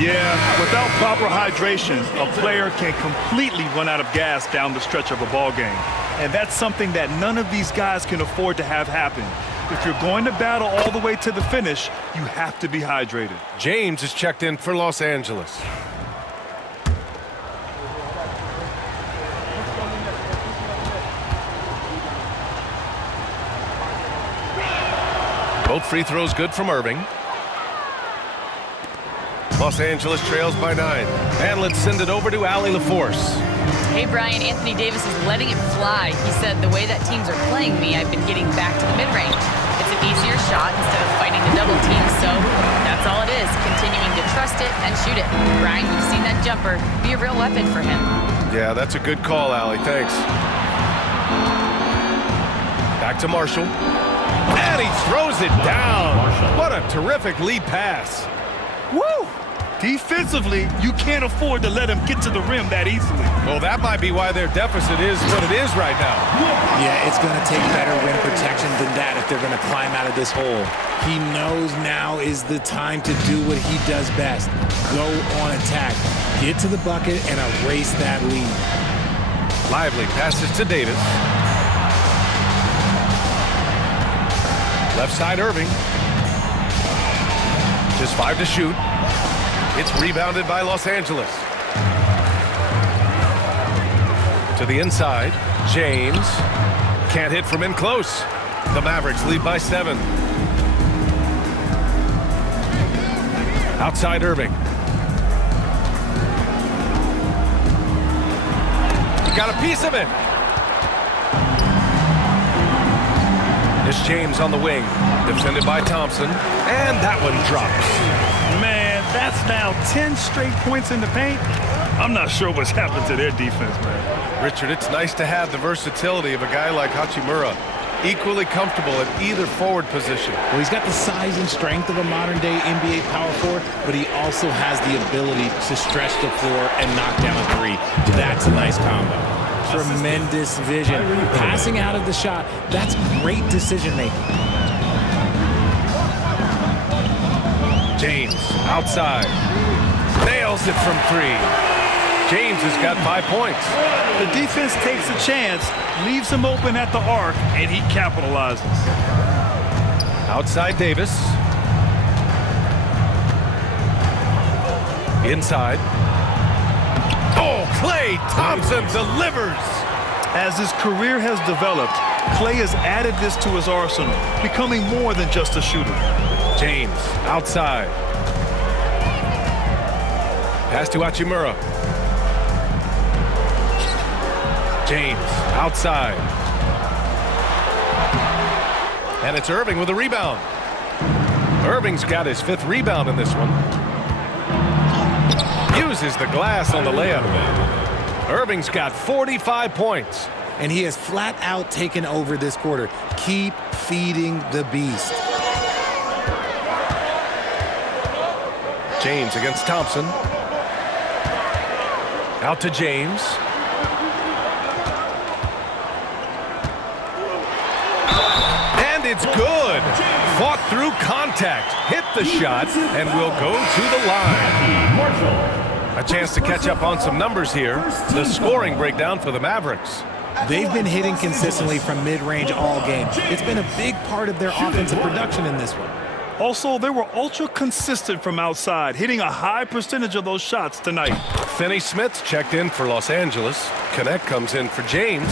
Yeah, without proper hydration, a player can completely run out of gas down the stretch of a ball game. And that's something that none of these guys can afford to have happen. If you're going to battle all the way to the finish, you have to be hydrated. James is checked in for Los Angeles. Both free throws good from Irving. Los Angeles trails by 9. And let's send it over to Allie LaForce. Hey, Brian, Anthony Davis is letting it fly. He said, the way that teams are playing me, I've been getting back to the mid-range. It's an easier shot instead of fighting the double team, so that's all it is, continuing to trust it and shoot it. Brian, we've seen that jumper be a real weapon for him. Yeah, that's a good call, Allie. Thanks. Back to Marshall. And he throws it down. What a terrific lead pass. Woo! Defensively, you can't afford to let him get to the rim that easily. Well, that might be why their deficit is what it is right now. Yeah, it's going to take better rim protection than that if they're going to climb out of this hole. He knows now is the time to do what he does best. Go on attack. Get to the bucket and erase that lead. Lively passes to Davis. Left side Irving. Just 5 to shoot. It's rebounded by Los Angeles. To the inside, James. Can't hit from in close. The Mavericks lead by 7. Outside Irving. Got a piece of it. It's James on the wing, defended by Thompson, and that one drops. Man, that's now 10 straight points in the paint. I'm not sure what's happened to their defense, man. Richard, it's nice to have the versatility of a guy like Hachimura, equally comfortable at either forward position. Well, he's got the size and strength of a modern-day NBA power forward, but he also has the ability to stretch the floor and knock down a 3. That's a nice combo. tremendous vision. Passing out of the shot, that's great decision-making. James, outside. Nails it from 3. James has got 5 points. The defense takes a chance, leaves him open at the arc, and he capitalizes. Outside Davis. Inside. Oh, Klay Thompson delivers. As his career has developed, Klay has added this to his arsenal, becoming more than just a shooter. James, outside. Pass to Hachimura. James, outside. And it's Irving with a rebound. Irving's got his 5th rebound in this one. Uses the glass on the layup. Irving's got 45 points. And he has flat out taken over this quarter. Keep feeding the beast. James against Thompson. Out to James. And it's good. Fought through contact. Hit the shot and will go to the line. A chance to catch up on some numbers here. The scoring breakdown for the Mavericks. They've been hitting consistently from mid-range all game. It's been a big part of their offensive production in this one. Also, they were ultra consistent from outside, hitting a high percentage of those shots tonight. Finney Smith's checked in for Los Angeles. Connect comes in for James.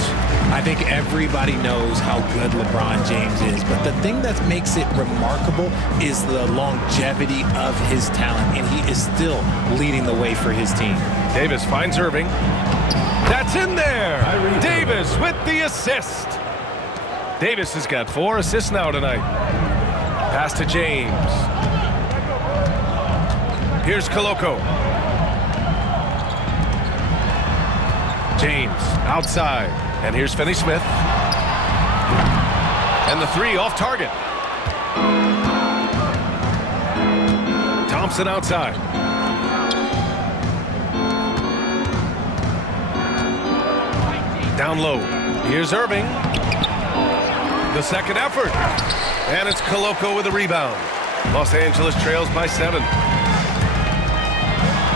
I think everybody knows how good LeBron James is, but the thing that makes it remarkable is the longevity of his talent, and he is still leading the way for his team. Davis finds Irving. That's in there. Davis with the assist. Davis has got 4 assists now tonight. Pass to James. Here's Koloko. James outside. And here's Finney Smith. And the 3 off target. Thompson outside. Down low. Here's Irving. The second effort. And it's Koloko with a rebound. Los Angeles trails by 7.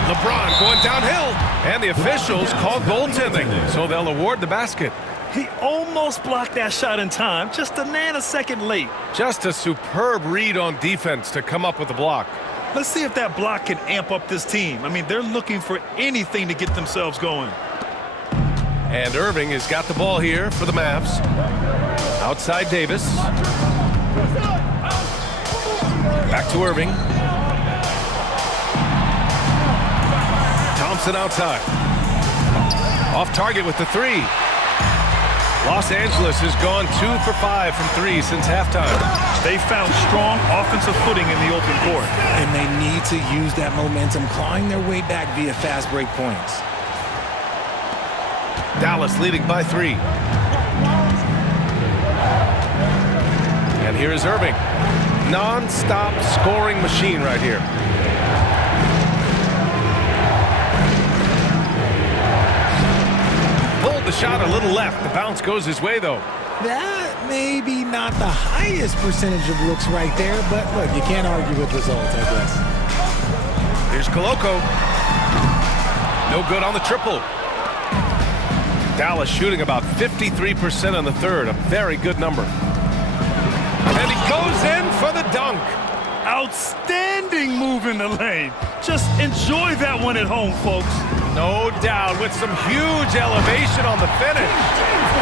LeBron going downhill. And the officials call goaltending, so they'll award the basket. He almost blocked that shot in time, just a nanosecond late. Just a superb read on defense to come up with the block. Let's see if that block can amp up this team. I mean, they're looking for anything to get themselves going. And Irving has got the ball here for the Mavs. Outside Davis. Back to Irving. Thompson outside. Off target with the 3. Los Angeles has gone 2 for 5 from 3 since halftime. They found strong offensive footing in the open court. And they need to use that momentum, clawing their way back via fast break points. Dallas leading by 3. And here is Irving. Non-stop scoring machine right here. Pulled the shot a little left. The bounce goes his way, though. That may be not the highest percentage of looks right there, but look, you can't argue with results, I guess. Here's Koloko. No good on the triple. Dallas shooting about 53% on the third, a very good number. And he goes in for the dunk. Outstanding move in the lane. Just enjoy that one at home, folks. No doubt, with some huge elevation on the finish.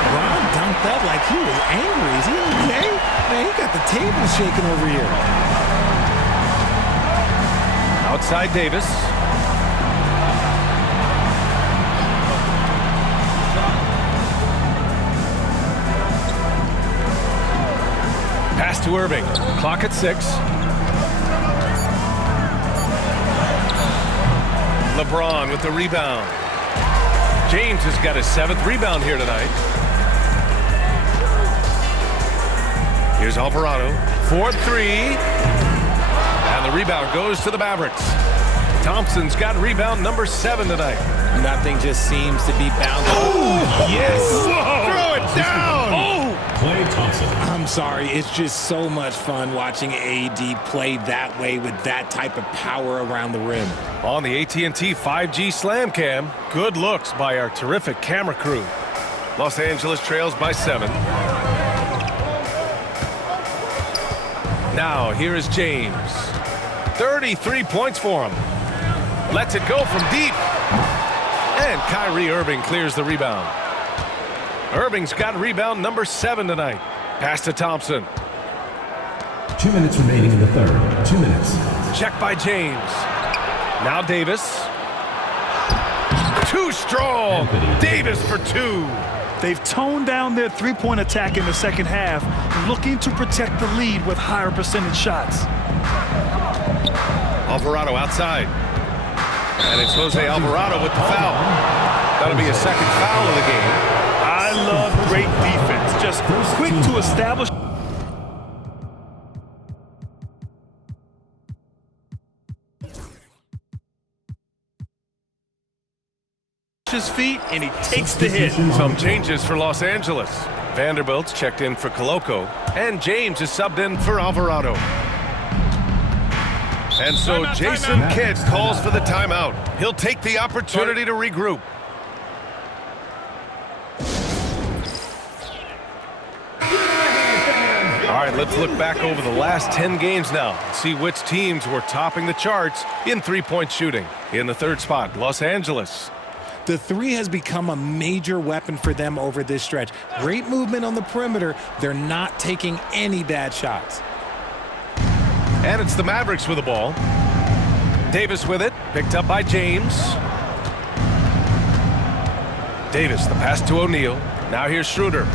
Ron dunked that like he was angry. Is he okay? Man, he got the table shaking over here. Outside Davis. Pass to Irving. Clock at 6. LeBron with the rebound. James has got his 7th rebound here tonight. Here's Alvarado. 4-3. And the rebound goes to the Mavericks. Thompson's got rebound number 7 tonight. Nothing just seems to be bouncing. Oh, yes! Whoa. Throw it down! Klay Thompson. I'm sorry. It's just so much fun watching AD play that way with that type of power around the rim. On the AT&T 5G Slam Cam, good looks by our terrific camera crew. Los Angeles trails by 7. Now, here is James. 33 points for him. Lets it go from deep. And Kyrie Irving clears the rebound. Irving's got rebound number 7 tonight. Pass to Thompson. 2 minutes remaining in the third. 2 minutes. Check by James. Now Davis. Too strong. Davis for 2. They've toned down their three-point attack in the second half, looking to protect the lead with higher percentage shots. Alvarado outside. And it's Jose Alvarado with the foul. That'll be a second foul of the game. I love great defense. Just quick to establish his feet, and he takes the hit. Some changes for Los Angeles. Vanderbilt's checked in for Coloco, and James is subbed in for Alvarado. And so Jason Kidd calls for the timeout. He'll take the opportunity to regroup. All right, let's look back over the last 10 games now and see which teams were topping the charts in three-point shooting. In the third spot, Los Angeles. The 3 has become a major weapon for them over this stretch. Great movement on the perimeter. They're not taking any bad shots. And it's the Mavericks with the ball. Davis with it, picked up by James. Davis, the pass to O'Neal. Now here's Schroeder.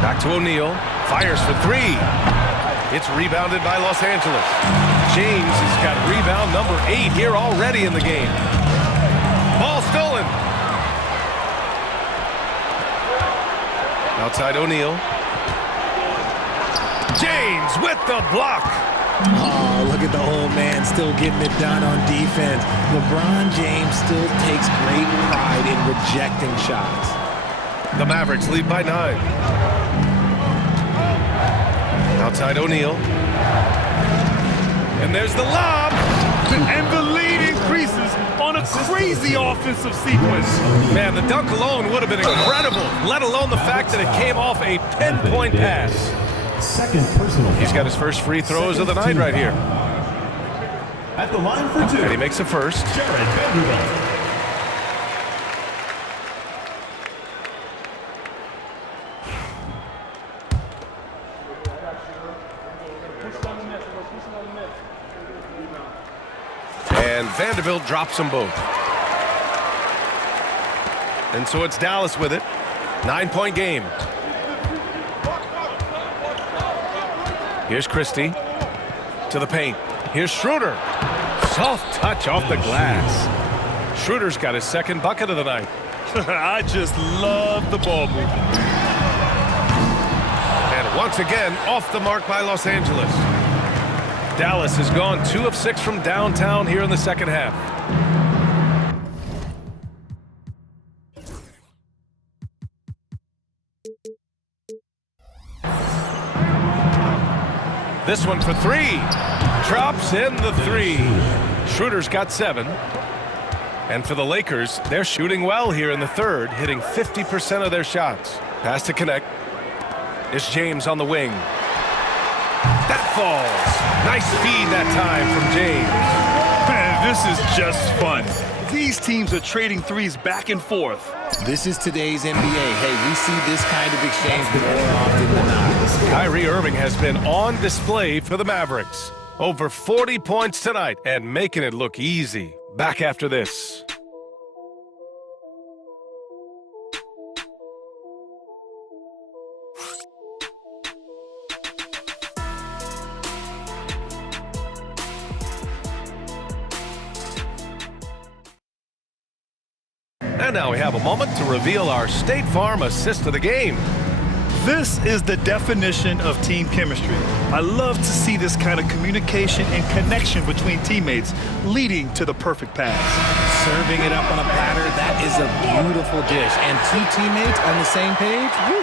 Back to O'Neal. Fires for 3. It's rebounded by Los Angeles. James has got rebound number 8 here already in the game. Ball stolen. Outside O'Neal. James with the block. Oh, look at the old man still getting it done on defense. LeBron James still takes great pride in rejecting shots. The Mavericks lead by 9. Outside O'Neal. And there's the lob. And the lead increases on a crazy offensive sequence. Man, the dunk alone would have been incredible, let alone the fact that it came off a pinpoint pass. Second personal foul. He's got his first free throws of the night right here. At the line for 2. And he makes the first. Jared Vanderbilt. And Vanderbilt drops them both. And so it's Dallas with it. 9-point game. Here's Christie to the paint. Here's Schroeder. Soft touch off the glass. Schroeder's got his second bucket of the night. I just love the ball movement. And once again, off the mark by Los Angeles. Dallas has gone 2 of 6 from downtown here in the second half. This one for 3. Drops in the 3. Schroeder's got 7. And for the Lakers, they're shooting well here in the third, hitting 50% of their shots. Pass to connect. It's James on the wing. That falls. Nice feed that time from James. Man, this is just fun. These teams are trading threes back and forth. This is today's NBA. Hey, we see this kind of exchange more often than not. Kyrie Irving has been on display for the Mavericks. Over 40 points tonight and making it look easy. Back after this. And now we have a moment to reveal our State Farm assist of the game. This is the definition of team chemistry. I love to see this kind of communication and connection between teammates leading to the perfect pass. Serving it up on a platter, that is a beautiful dish. And two teammates on the same page, woo.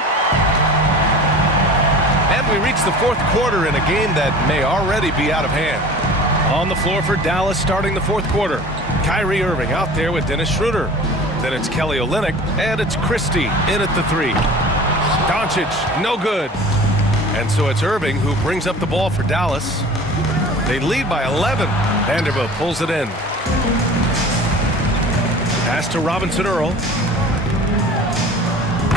And we reach the fourth quarter in a game that may already be out of hand. On the floor for Dallas starting the fourth quarter. Kyrie Irving out there with Dennis Schroeder. Then it's Kelly Olynyk, and it's Christie in at the three. Doncic, no good. And so it's Irving who brings up the ball for Dallas. They lead by 11. Vanderbilt pulls it in. Pass to Robinson Earl.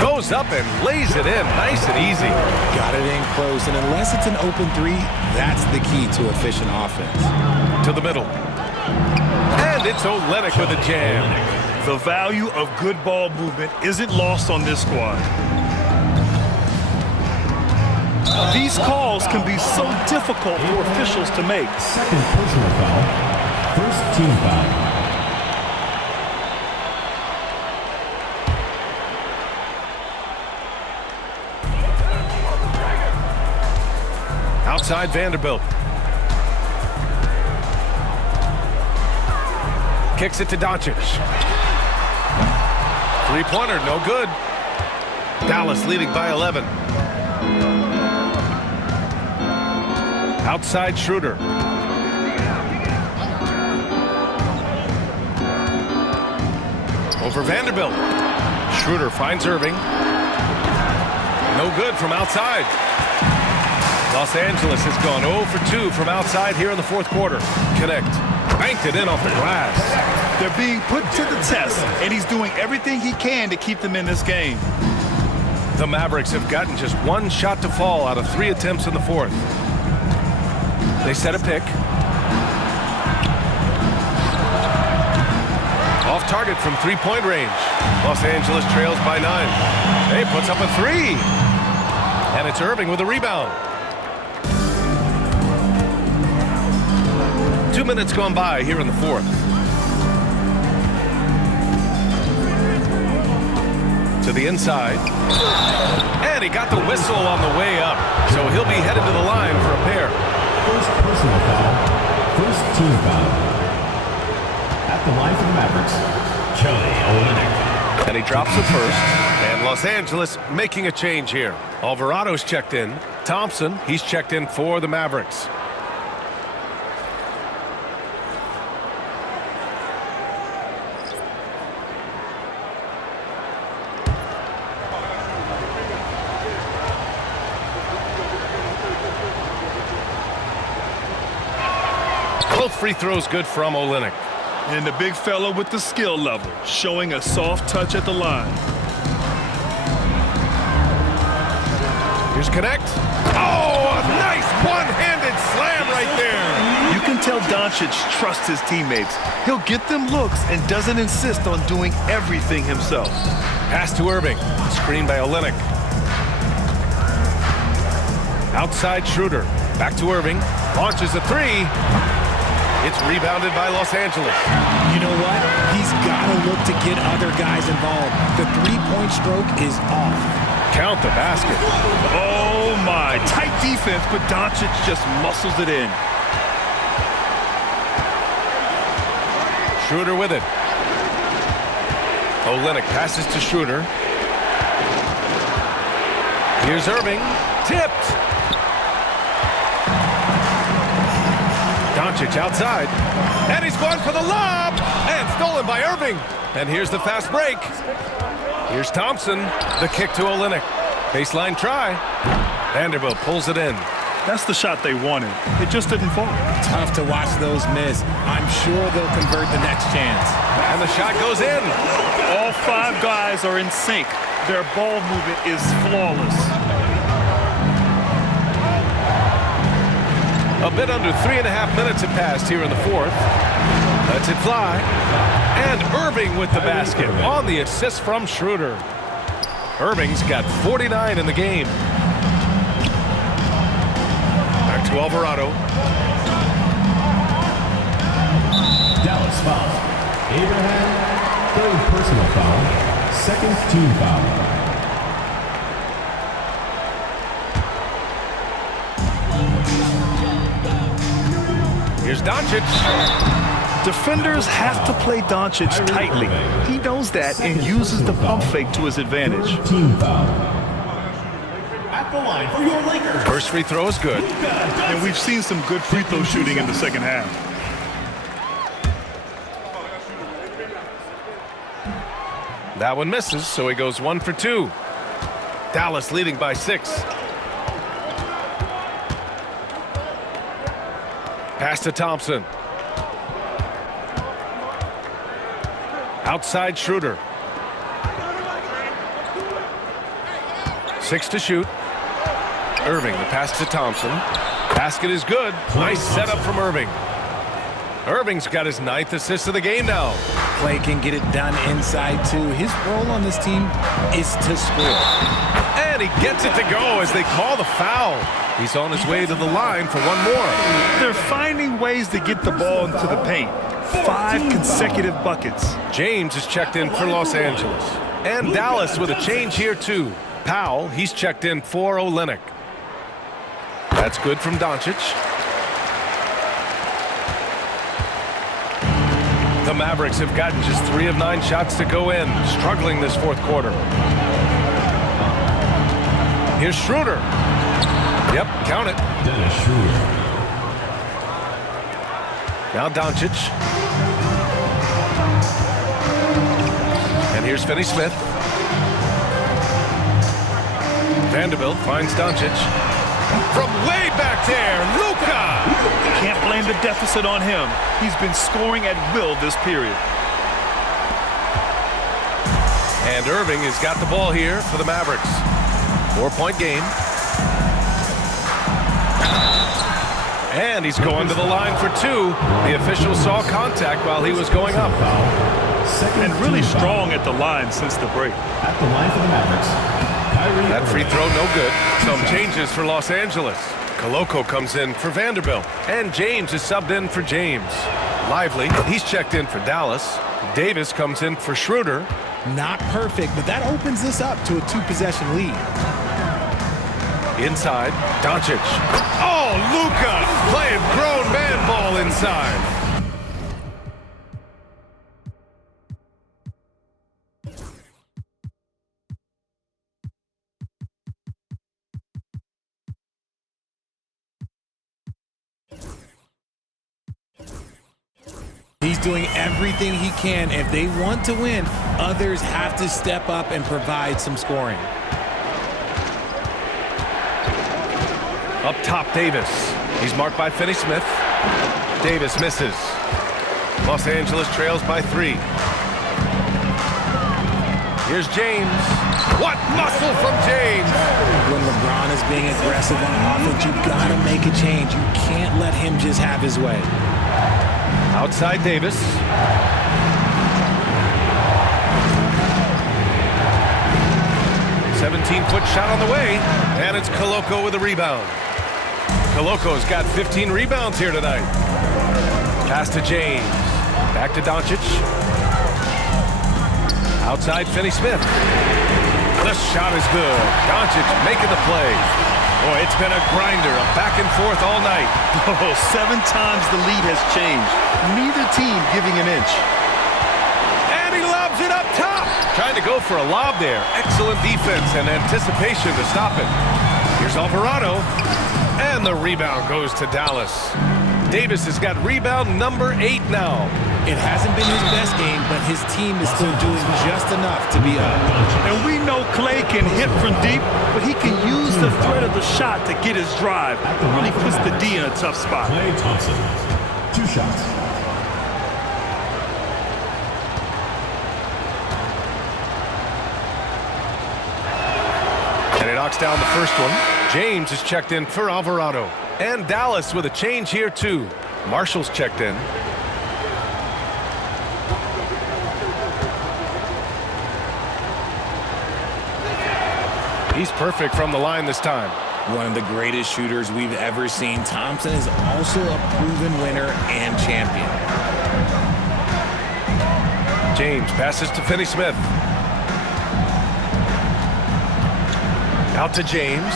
Goes up and lays it in nice and easy. Got it in close, and unless it's an open three, that's the key to efficient offense. To the middle. And it's Olynyk with a jam. The value of good ball movement isn't lost on this squad. These calls can be so difficult for officials to make. Second personal foul. First team foul. Outside Vanderbilt. Kicks it to Doncic. Three-pointer, no good. Dallas leading by 11. Outside Schroeder. Over Vanderbilt. Schroeder finds Irving. No good from outside. Los Angeles has gone 0 for 2 from outside here in the fourth quarter. Connect. Banked it in off the glass. They're being put to the test, and he's doing everything he can to keep them in this game. The Mavericks have gotten just one shot to fall out of 3 attempts in the fourth. They set a pick. Off target from three-point range. Los Angeles trails by 9. Hey, puts up a three. And it's Irving with a rebound. 2 minutes gone by here in the fourth. To the inside. And he got the whistle on the way up. So he'll be headed to the line for a pair. First personal foul. First team foul. At the line for the Mavericks, Kelly Olynyk. And he drops the first. And Los Angeles making a change here. Alvarado's checked in. Thompson, he's checked in for the Mavericks. Both free throws good from Olynyk. And the big fella with the skill level, showing a soft touch at the line. Here's Connect. Oh, a nice one-handed slam right there. You can tell Doncic trusts his teammates. He'll get them looks and doesn't insist on doing everything himself. Pass to Irving. Screen by Olynyk. Outside Schroeder. Back to Irving. Launches a three. It's rebounded by Los Angeles. You know what? He's got to look to get other guys involved. The three-point stroke is off. Count the basket. Oh, my. Tight defense, but Doncic just muscles it in. Schroeder with it. Olynyk passes to Schroeder. Here's Irving. Tipped. Doncic outside. And he's going for the lob. And stolen by Irving. And here's the fast break. Here's Thompson. The kick to Olynyk. Baseline try. Vanderbilt pulls it in. That's the shot they wanted. It just didn't fall. Tough to watch those miss. I'm sure they'll convert the next chance. And the shot goes in. All 5 guys are in sync. Their ball movement is flawless. A bit under 3.5 minutes have passed here in the fourth. Lets it fly. And Irving with the basket on the assist from Schroeder. Irving's got 49 in the game. Back to Alvarado. Dallas foul. Abraham, third personal foul. Second team foul. Here's Doncic. Defenders have to play Doncic tightly. He knows that and uses the pump fake to his advantage. Team foul. At the line for your Lakers. First free throw is good. And we've seen some good free throw shooting in the second half. That one misses, so he goes 1 for 2. Dallas leading by 6. Pass to Thompson. Outside Schroeder. 6 to shoot. Irving, the pass to Thompson. Basket is good. Nice setup from Irving. Irving's got his 9th assist of the game now. Clay can get it done inside, too. His role on this team is to score. And he gets it to go as they call the foul. He's on his way to the line for one more. They're finding ways to get the ball into the paint. 5 consecutive buckets. James is checked in for Los Angeles. And Dallas with a change here, too. Powell, he's checked in for Olynyk. That's good from Doncic. The Mavericks have gotten just 3 of 9 shots to go in, struggling this fourth quarter. Here's Schroeder. Yep, count it. Dennis Schroeder. Now Doncic. And here's Finney-Smith. Vanderbilt finds Doncic. From way back there, Luka! Can't blame the deficit on him. He's been scoring at will this period. And Irving has got the ball here for the Mavericks. 4-point game. And he's going to the line for 2. The official saw contact while he was going up. And really strong at the line since the break. At the line for the Mavericks. That free throw no good. Some changes for Los Angeles. Koloko comes in for Vanderbilt. And James is subbed in for James. Lively, he's checked in for Dallas. Davis comes in for Schroeder. Not perfect, but that opens this up to a 2-possession lead. Inside, Doncic. Oh, Luka playing grown man ball inside. He's doing everything he can. If they want to win, others have to step up and provide some scoring. Up top, Davis. He's marked by Finney-Smith. Davis misses. Los Angeles trails by 3. Here's James. What muscle from James! When LeBron is being aggressive on offense, you've got to make a change. You can't let him just have his way. Outside Davis. "17-foot shot on the way, and it's Koloko with a rebound. Koloko's got 15 rebounds here tonight. Pass to James. Back to Doncic. Outside Finney-Smith. The shot is good. Doncic making the play. Boy, it's been a grinder, a back and forth all night. Oh, 7 times the lead has changed. Neither team giving an inch. And he lobs it up top. Trying to go for a lob there. Excellent defense and anticipation to stop it. Here's Alvarado. And the rebound goes to Dallas. Davis has got rebound number 8 now. It hasn't been his best game, but his team is still doing just enough to be up. And we know Clay can hit from deep, but he can use the threat of the shot to get his drive. Really puts the D in a tough spot. Klay Thompson. 2 shots. And he knocks down the first one. James is checked in for Alvarado. And Dallas with a change here too. Marshall's checked in. He's perfect from the line this time. One of the greatest shooters we've ever seen. Thompson is also a proven winner and champion. James passes to Finney-Smith. Out to James.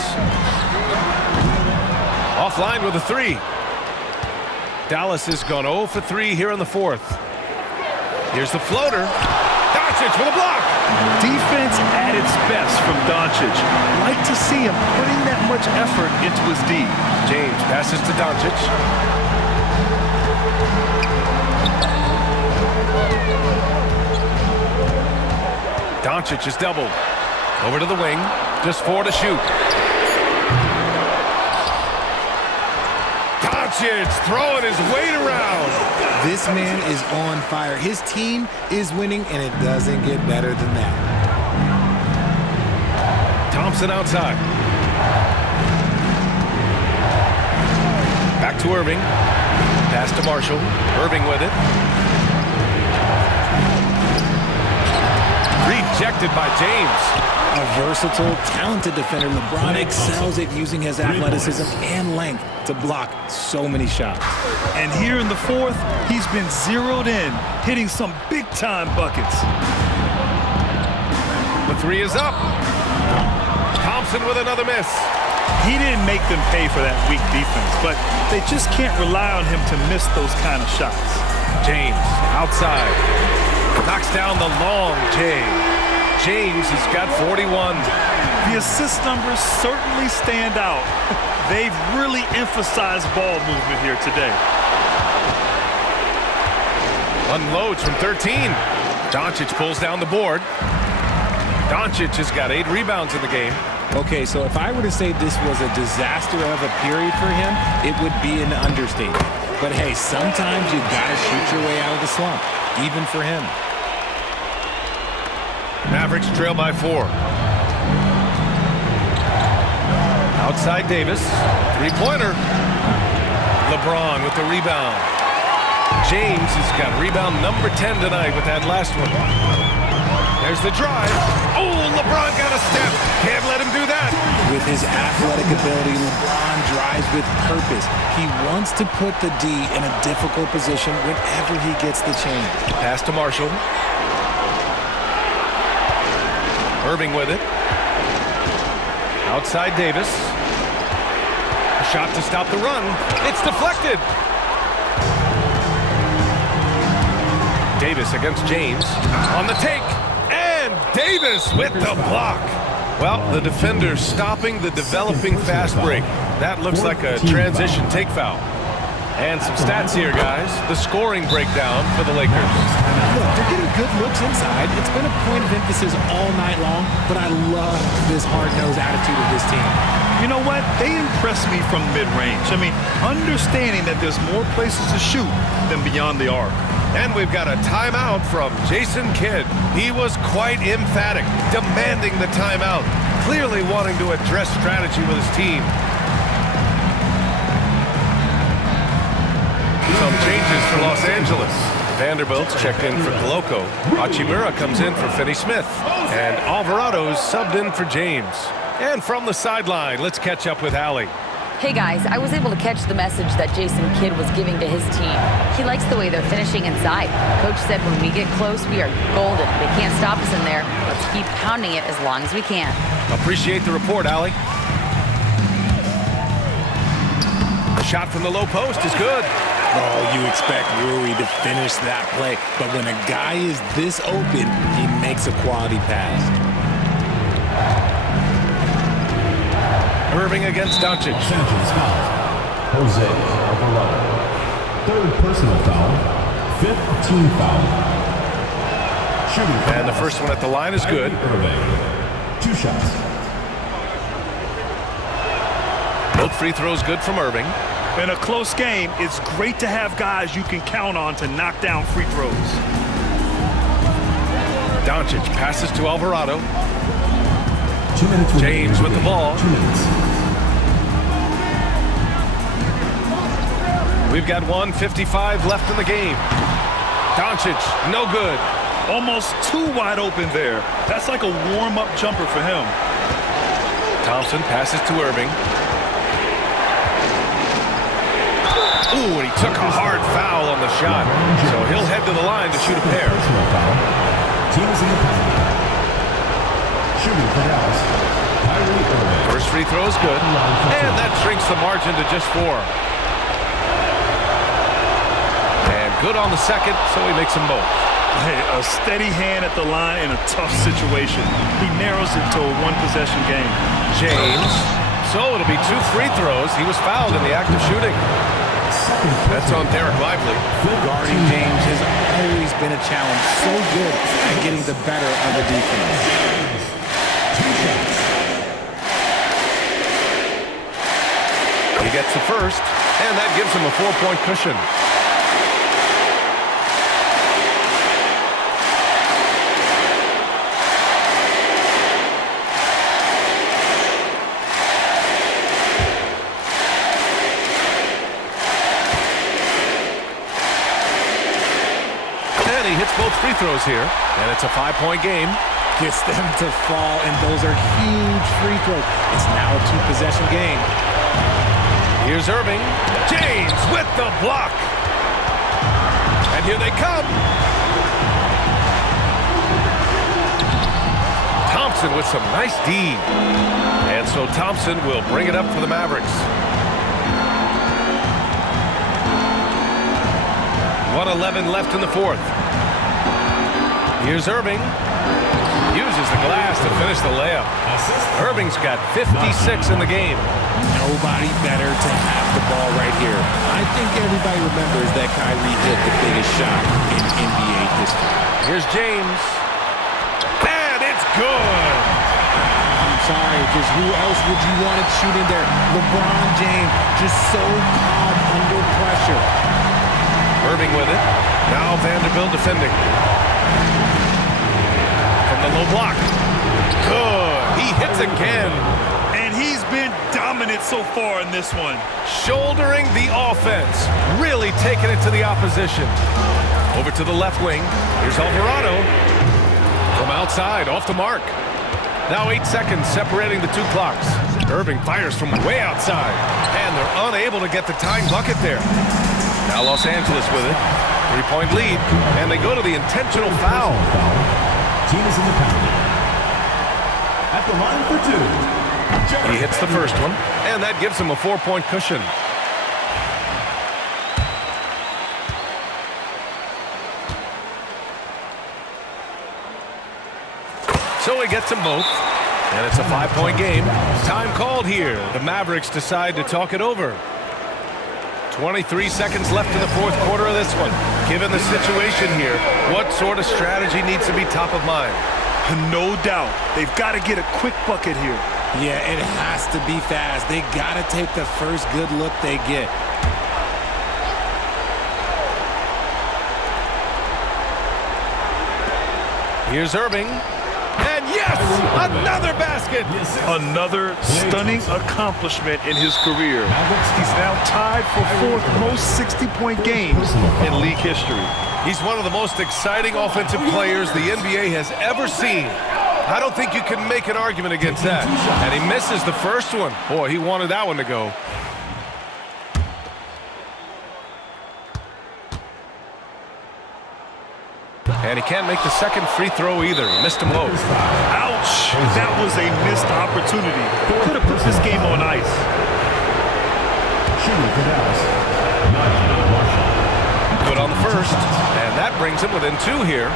Offline with a 3. Dallas has gone 0 for 3 here in the fourth. Here's the floater. Doncic with a block. Defense at its best from Doncic. Like to see him putting that much effort into his D. James passes to Doncic. Doncic is doubled. Over to the wing. Just 4 to shoot. Doncic throwing his weight around. This man is on fire. His team is winning, and it doesn't get better than that. Thompson outside. Back to Irving. Pass to Marshall. Irving with it. Rejected by James. A versatile, talented defender, LeBron excels at using his athleticism and length to block so many shots. And here in the fourth, he's been zeroed in, hitting some big-time buckets. The three is up. Thompson with another miss. He didn't make them pay for that weak defense, but they just can't rely on him to miss those kind of shots. James outside. Knocks down the long J. James has got 41. The assist numbers certainly stand out. They've really emphasized ball movement here today. Unloads from 13. Doncic pulls down the board. Doncic has got 8 rebounds in the game. Okay, so if I were to say this was a disaster of a period for him, it would be an understatement. But hey, sometimes you gotta shoot your way out of the slump, even for him. Mavericks trail by 4. Outside Davis. Three-pointer. LeBron with the rebound. James has got rebound number 10 tonight with that last one. There's the drive. Oh, LeBron got a step. Can't let him do that. With his athletic ability, LeBron drives with purpose. He wants to put the D in a difficult position whenever he gets the chance. Pass to Marshall. Irving with it. Outside Davis. A shot to stop the run. It's deflected. Davis against James. On the take. And Davis with the block. Well, the defender stopping the developing fast break. That looks like a transition take foul. And some stats here, guys. The scoring breakdown for the Lakers. Look, they're getting good looks inside. It's been a point of emphasis all night long, but I love this hard-nosed attitude of this team. You know what? They impress me from mid-range. I mean, understanding that there's more places to shoot than beyond the arc. And we've got a timeout from Jason Kidd. He was quite emphatic, demanding the timeout, clearly wanting to address strategy with his team. Some changes for Los Angeles. Vanderbilt's checked in for Koloko. Hachimura comes in for Finney Smith. And Alvarado's subbed in for James. And from the sideline, let's catch up with Allie. Hey guys, I was able to catch the message that Jason Kidd was giving to his team. He likes the way they're finishing inside. Coach said when we get close, we are golden. They can't stop us in there. Let's keep pounding it as long as we can. Appreciate the report, Allie. The shot from the low post is good. Oh, you expect Rui to finish that play, but when a guy is this open, he makes a quality pass. Irving against Doncic. Sanchez foul. Jose Alvarado. Third personal foul. Fifth team foul. Shooting foul. And the first one at the line is good. Irving. 2 shots. Both free throws good from Irving. In a close game, it's great to have guys you can count on to knock down free throws. Doncic passes to Alvarado. 2 minutes. James with the ball. 2 minutes. We've got 1:55 left in the game. Doncic, no good. Almost too wide open there. That's like a warm-up jumper for him. Thompson passes to Irving. Ooh, and he took a hard foul on the shot. So he'll head to the line to shoot a pair. Personal foul. Teams in the penalty. Shooting for Dallas. Kyrie Irving. First free throw is good. And that shrinks the margin to just 4. Good on the second, so he makes them both. Hey, a steady hand at the line in a tough situation. He narrows it to a one-possession game. James. So it'll be 2 free throws. He was fouled in the act of shooting. That's on Derek Lively. Guarding James has always been a challenge. So good at getting the better of the defense. He gets the first, and that gives him a 4-point cushion. And he hits both free throws here, and it's a 5-point game. Gets them to fall, and those are huge free throws. It's now a 2-possession game. Here's Irving. James with the block. And here they come. Thompson with some nice D. And so Thompson will bring it up for the Mavericks. 1:11 left in the fourth. Here's Irving. Uses the glass to finish the layup. Irving's got 56 in the game. Nobody better to have the ball right here. I think everybody remembers that Kyrie hit the biggest shot in NBA history. Here's James. And it's good. I'm sorry, just who else would you want it shooting there? LeBron James, just so calm under pressure. Irving with it. Now Vanderbilt defending. From the low block. Good. He hits again. And he's been dominant so far in this one. Shouldering the offense. Really taking it to the opposition. Over to the left wing. Here's Alvarado. From outside, off the mark. Now 8 seconds separating the 2 clocks. Irving fires from way outside. And they're unable to get the tying bucket there. Now Los Angeles with it. 3-point lead. And they go to the intentional foul. Team is in the penalty. At the line for 2. He hits the first one, and that gives him a 4-point cushion. So he gets them both, and it's a 5-point game. Time called here. The Mavericks decide to talk it over. 23 seconds left in the fourth quarter of this one. Given the situation here, what sort of strategy needs to be top of mind? No doubt. They've got to get a quick bucket here. Yeah, it has to be fast. They got to take the first good look they get. Here's Irving. And yes, another basket. Another stunning accomplishment in his career. He's now tied for 4th most 60-point games in league history. He's one of the most exciting offensive players the NBA has ever seen. I don't think you can make an argument against that. And he misses the first one. Boy, he wanted that one to go. And he can't make the second free throw either. He missed them both. Ouch! That was a missed opportunity. Could have put this game on ice. Shooting for Dallas. Good on the first. And that brings him within 2 here.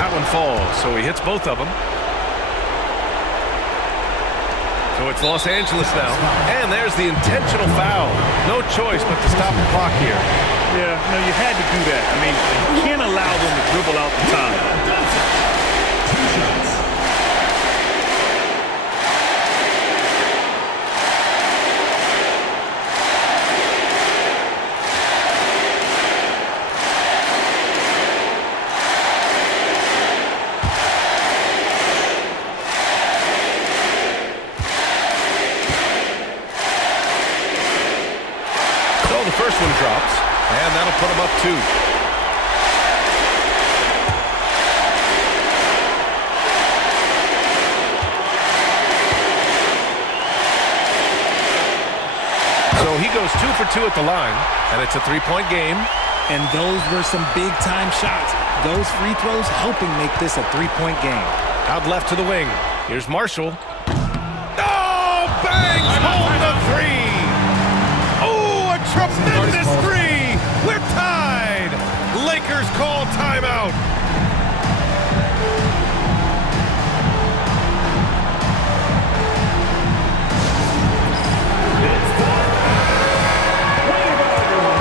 That one falls, so he hits both of them. So it's Los Angeles now. And there's the intentional foul. No choice but to stop the clock here. Yeah, no, you had to do that. I mean, you can't allow them to dribble out the time. 2 shots. The first one drops, and that'll put him up 2. So he goes 2 for 2 at the line, and it's a 3-point game. And those were some big-time shots. Those free throws helping make this a 3-point game. Out left to the wing. Here's Marshall. Oh, bangs home the tremendous three. We're tied. Lakers call timeout.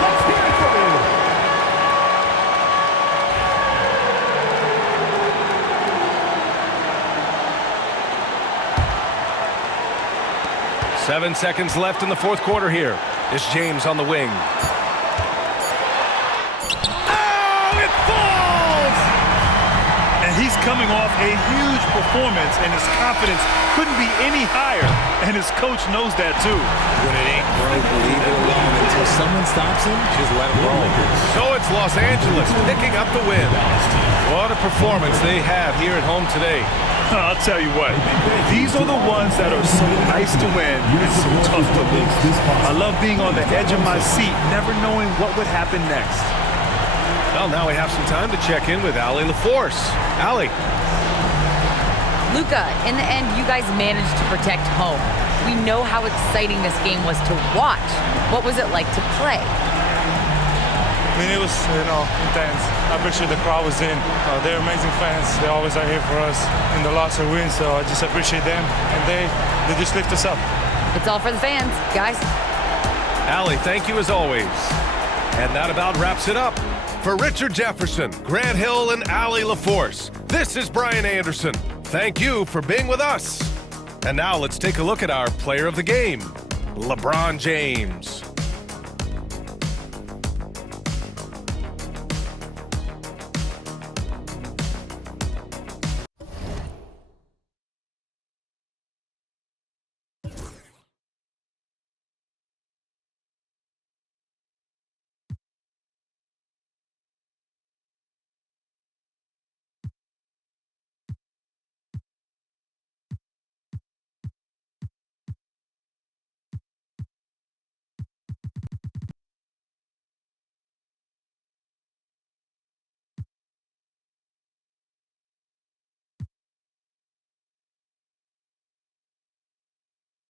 Let's hear it from you. 7 seconds left in the fourth quarter here. It's James on the wing. Oh, it falls! And he's coming off a huge performance, and his confidence couldn't be any higher. And his coach knows that, too. When it ain't broke, leave it alone. Until someone stops him, just let him roll. So it's Los Angeles picking up the win. What a performance they have here at home today. I'll tell you what, these are the ones that are so nice to win and so tough to lose. I love being on the edge of my seat, never knowing what would happen next. Well, now we have some time to check in with Allie LaForce. Allie. Luka, in the end, you guys managed to protect home. We know how exciting this game was to watch. What was it like to play? I mean, it was, intense. I appreciate the crowd was in. They're amazing fans. They always are here for us in the loss or win, so I just appreciate them. And they just lift us up. It's all for the fans, guys. Allie, thank you as always. And that about wraps it up. For Richard Jefferson, Grant Hill, and Allie LaForce, this is Brian Anderson. Thank you for being with us. And now let's take a look at our player of the game, LeBron James.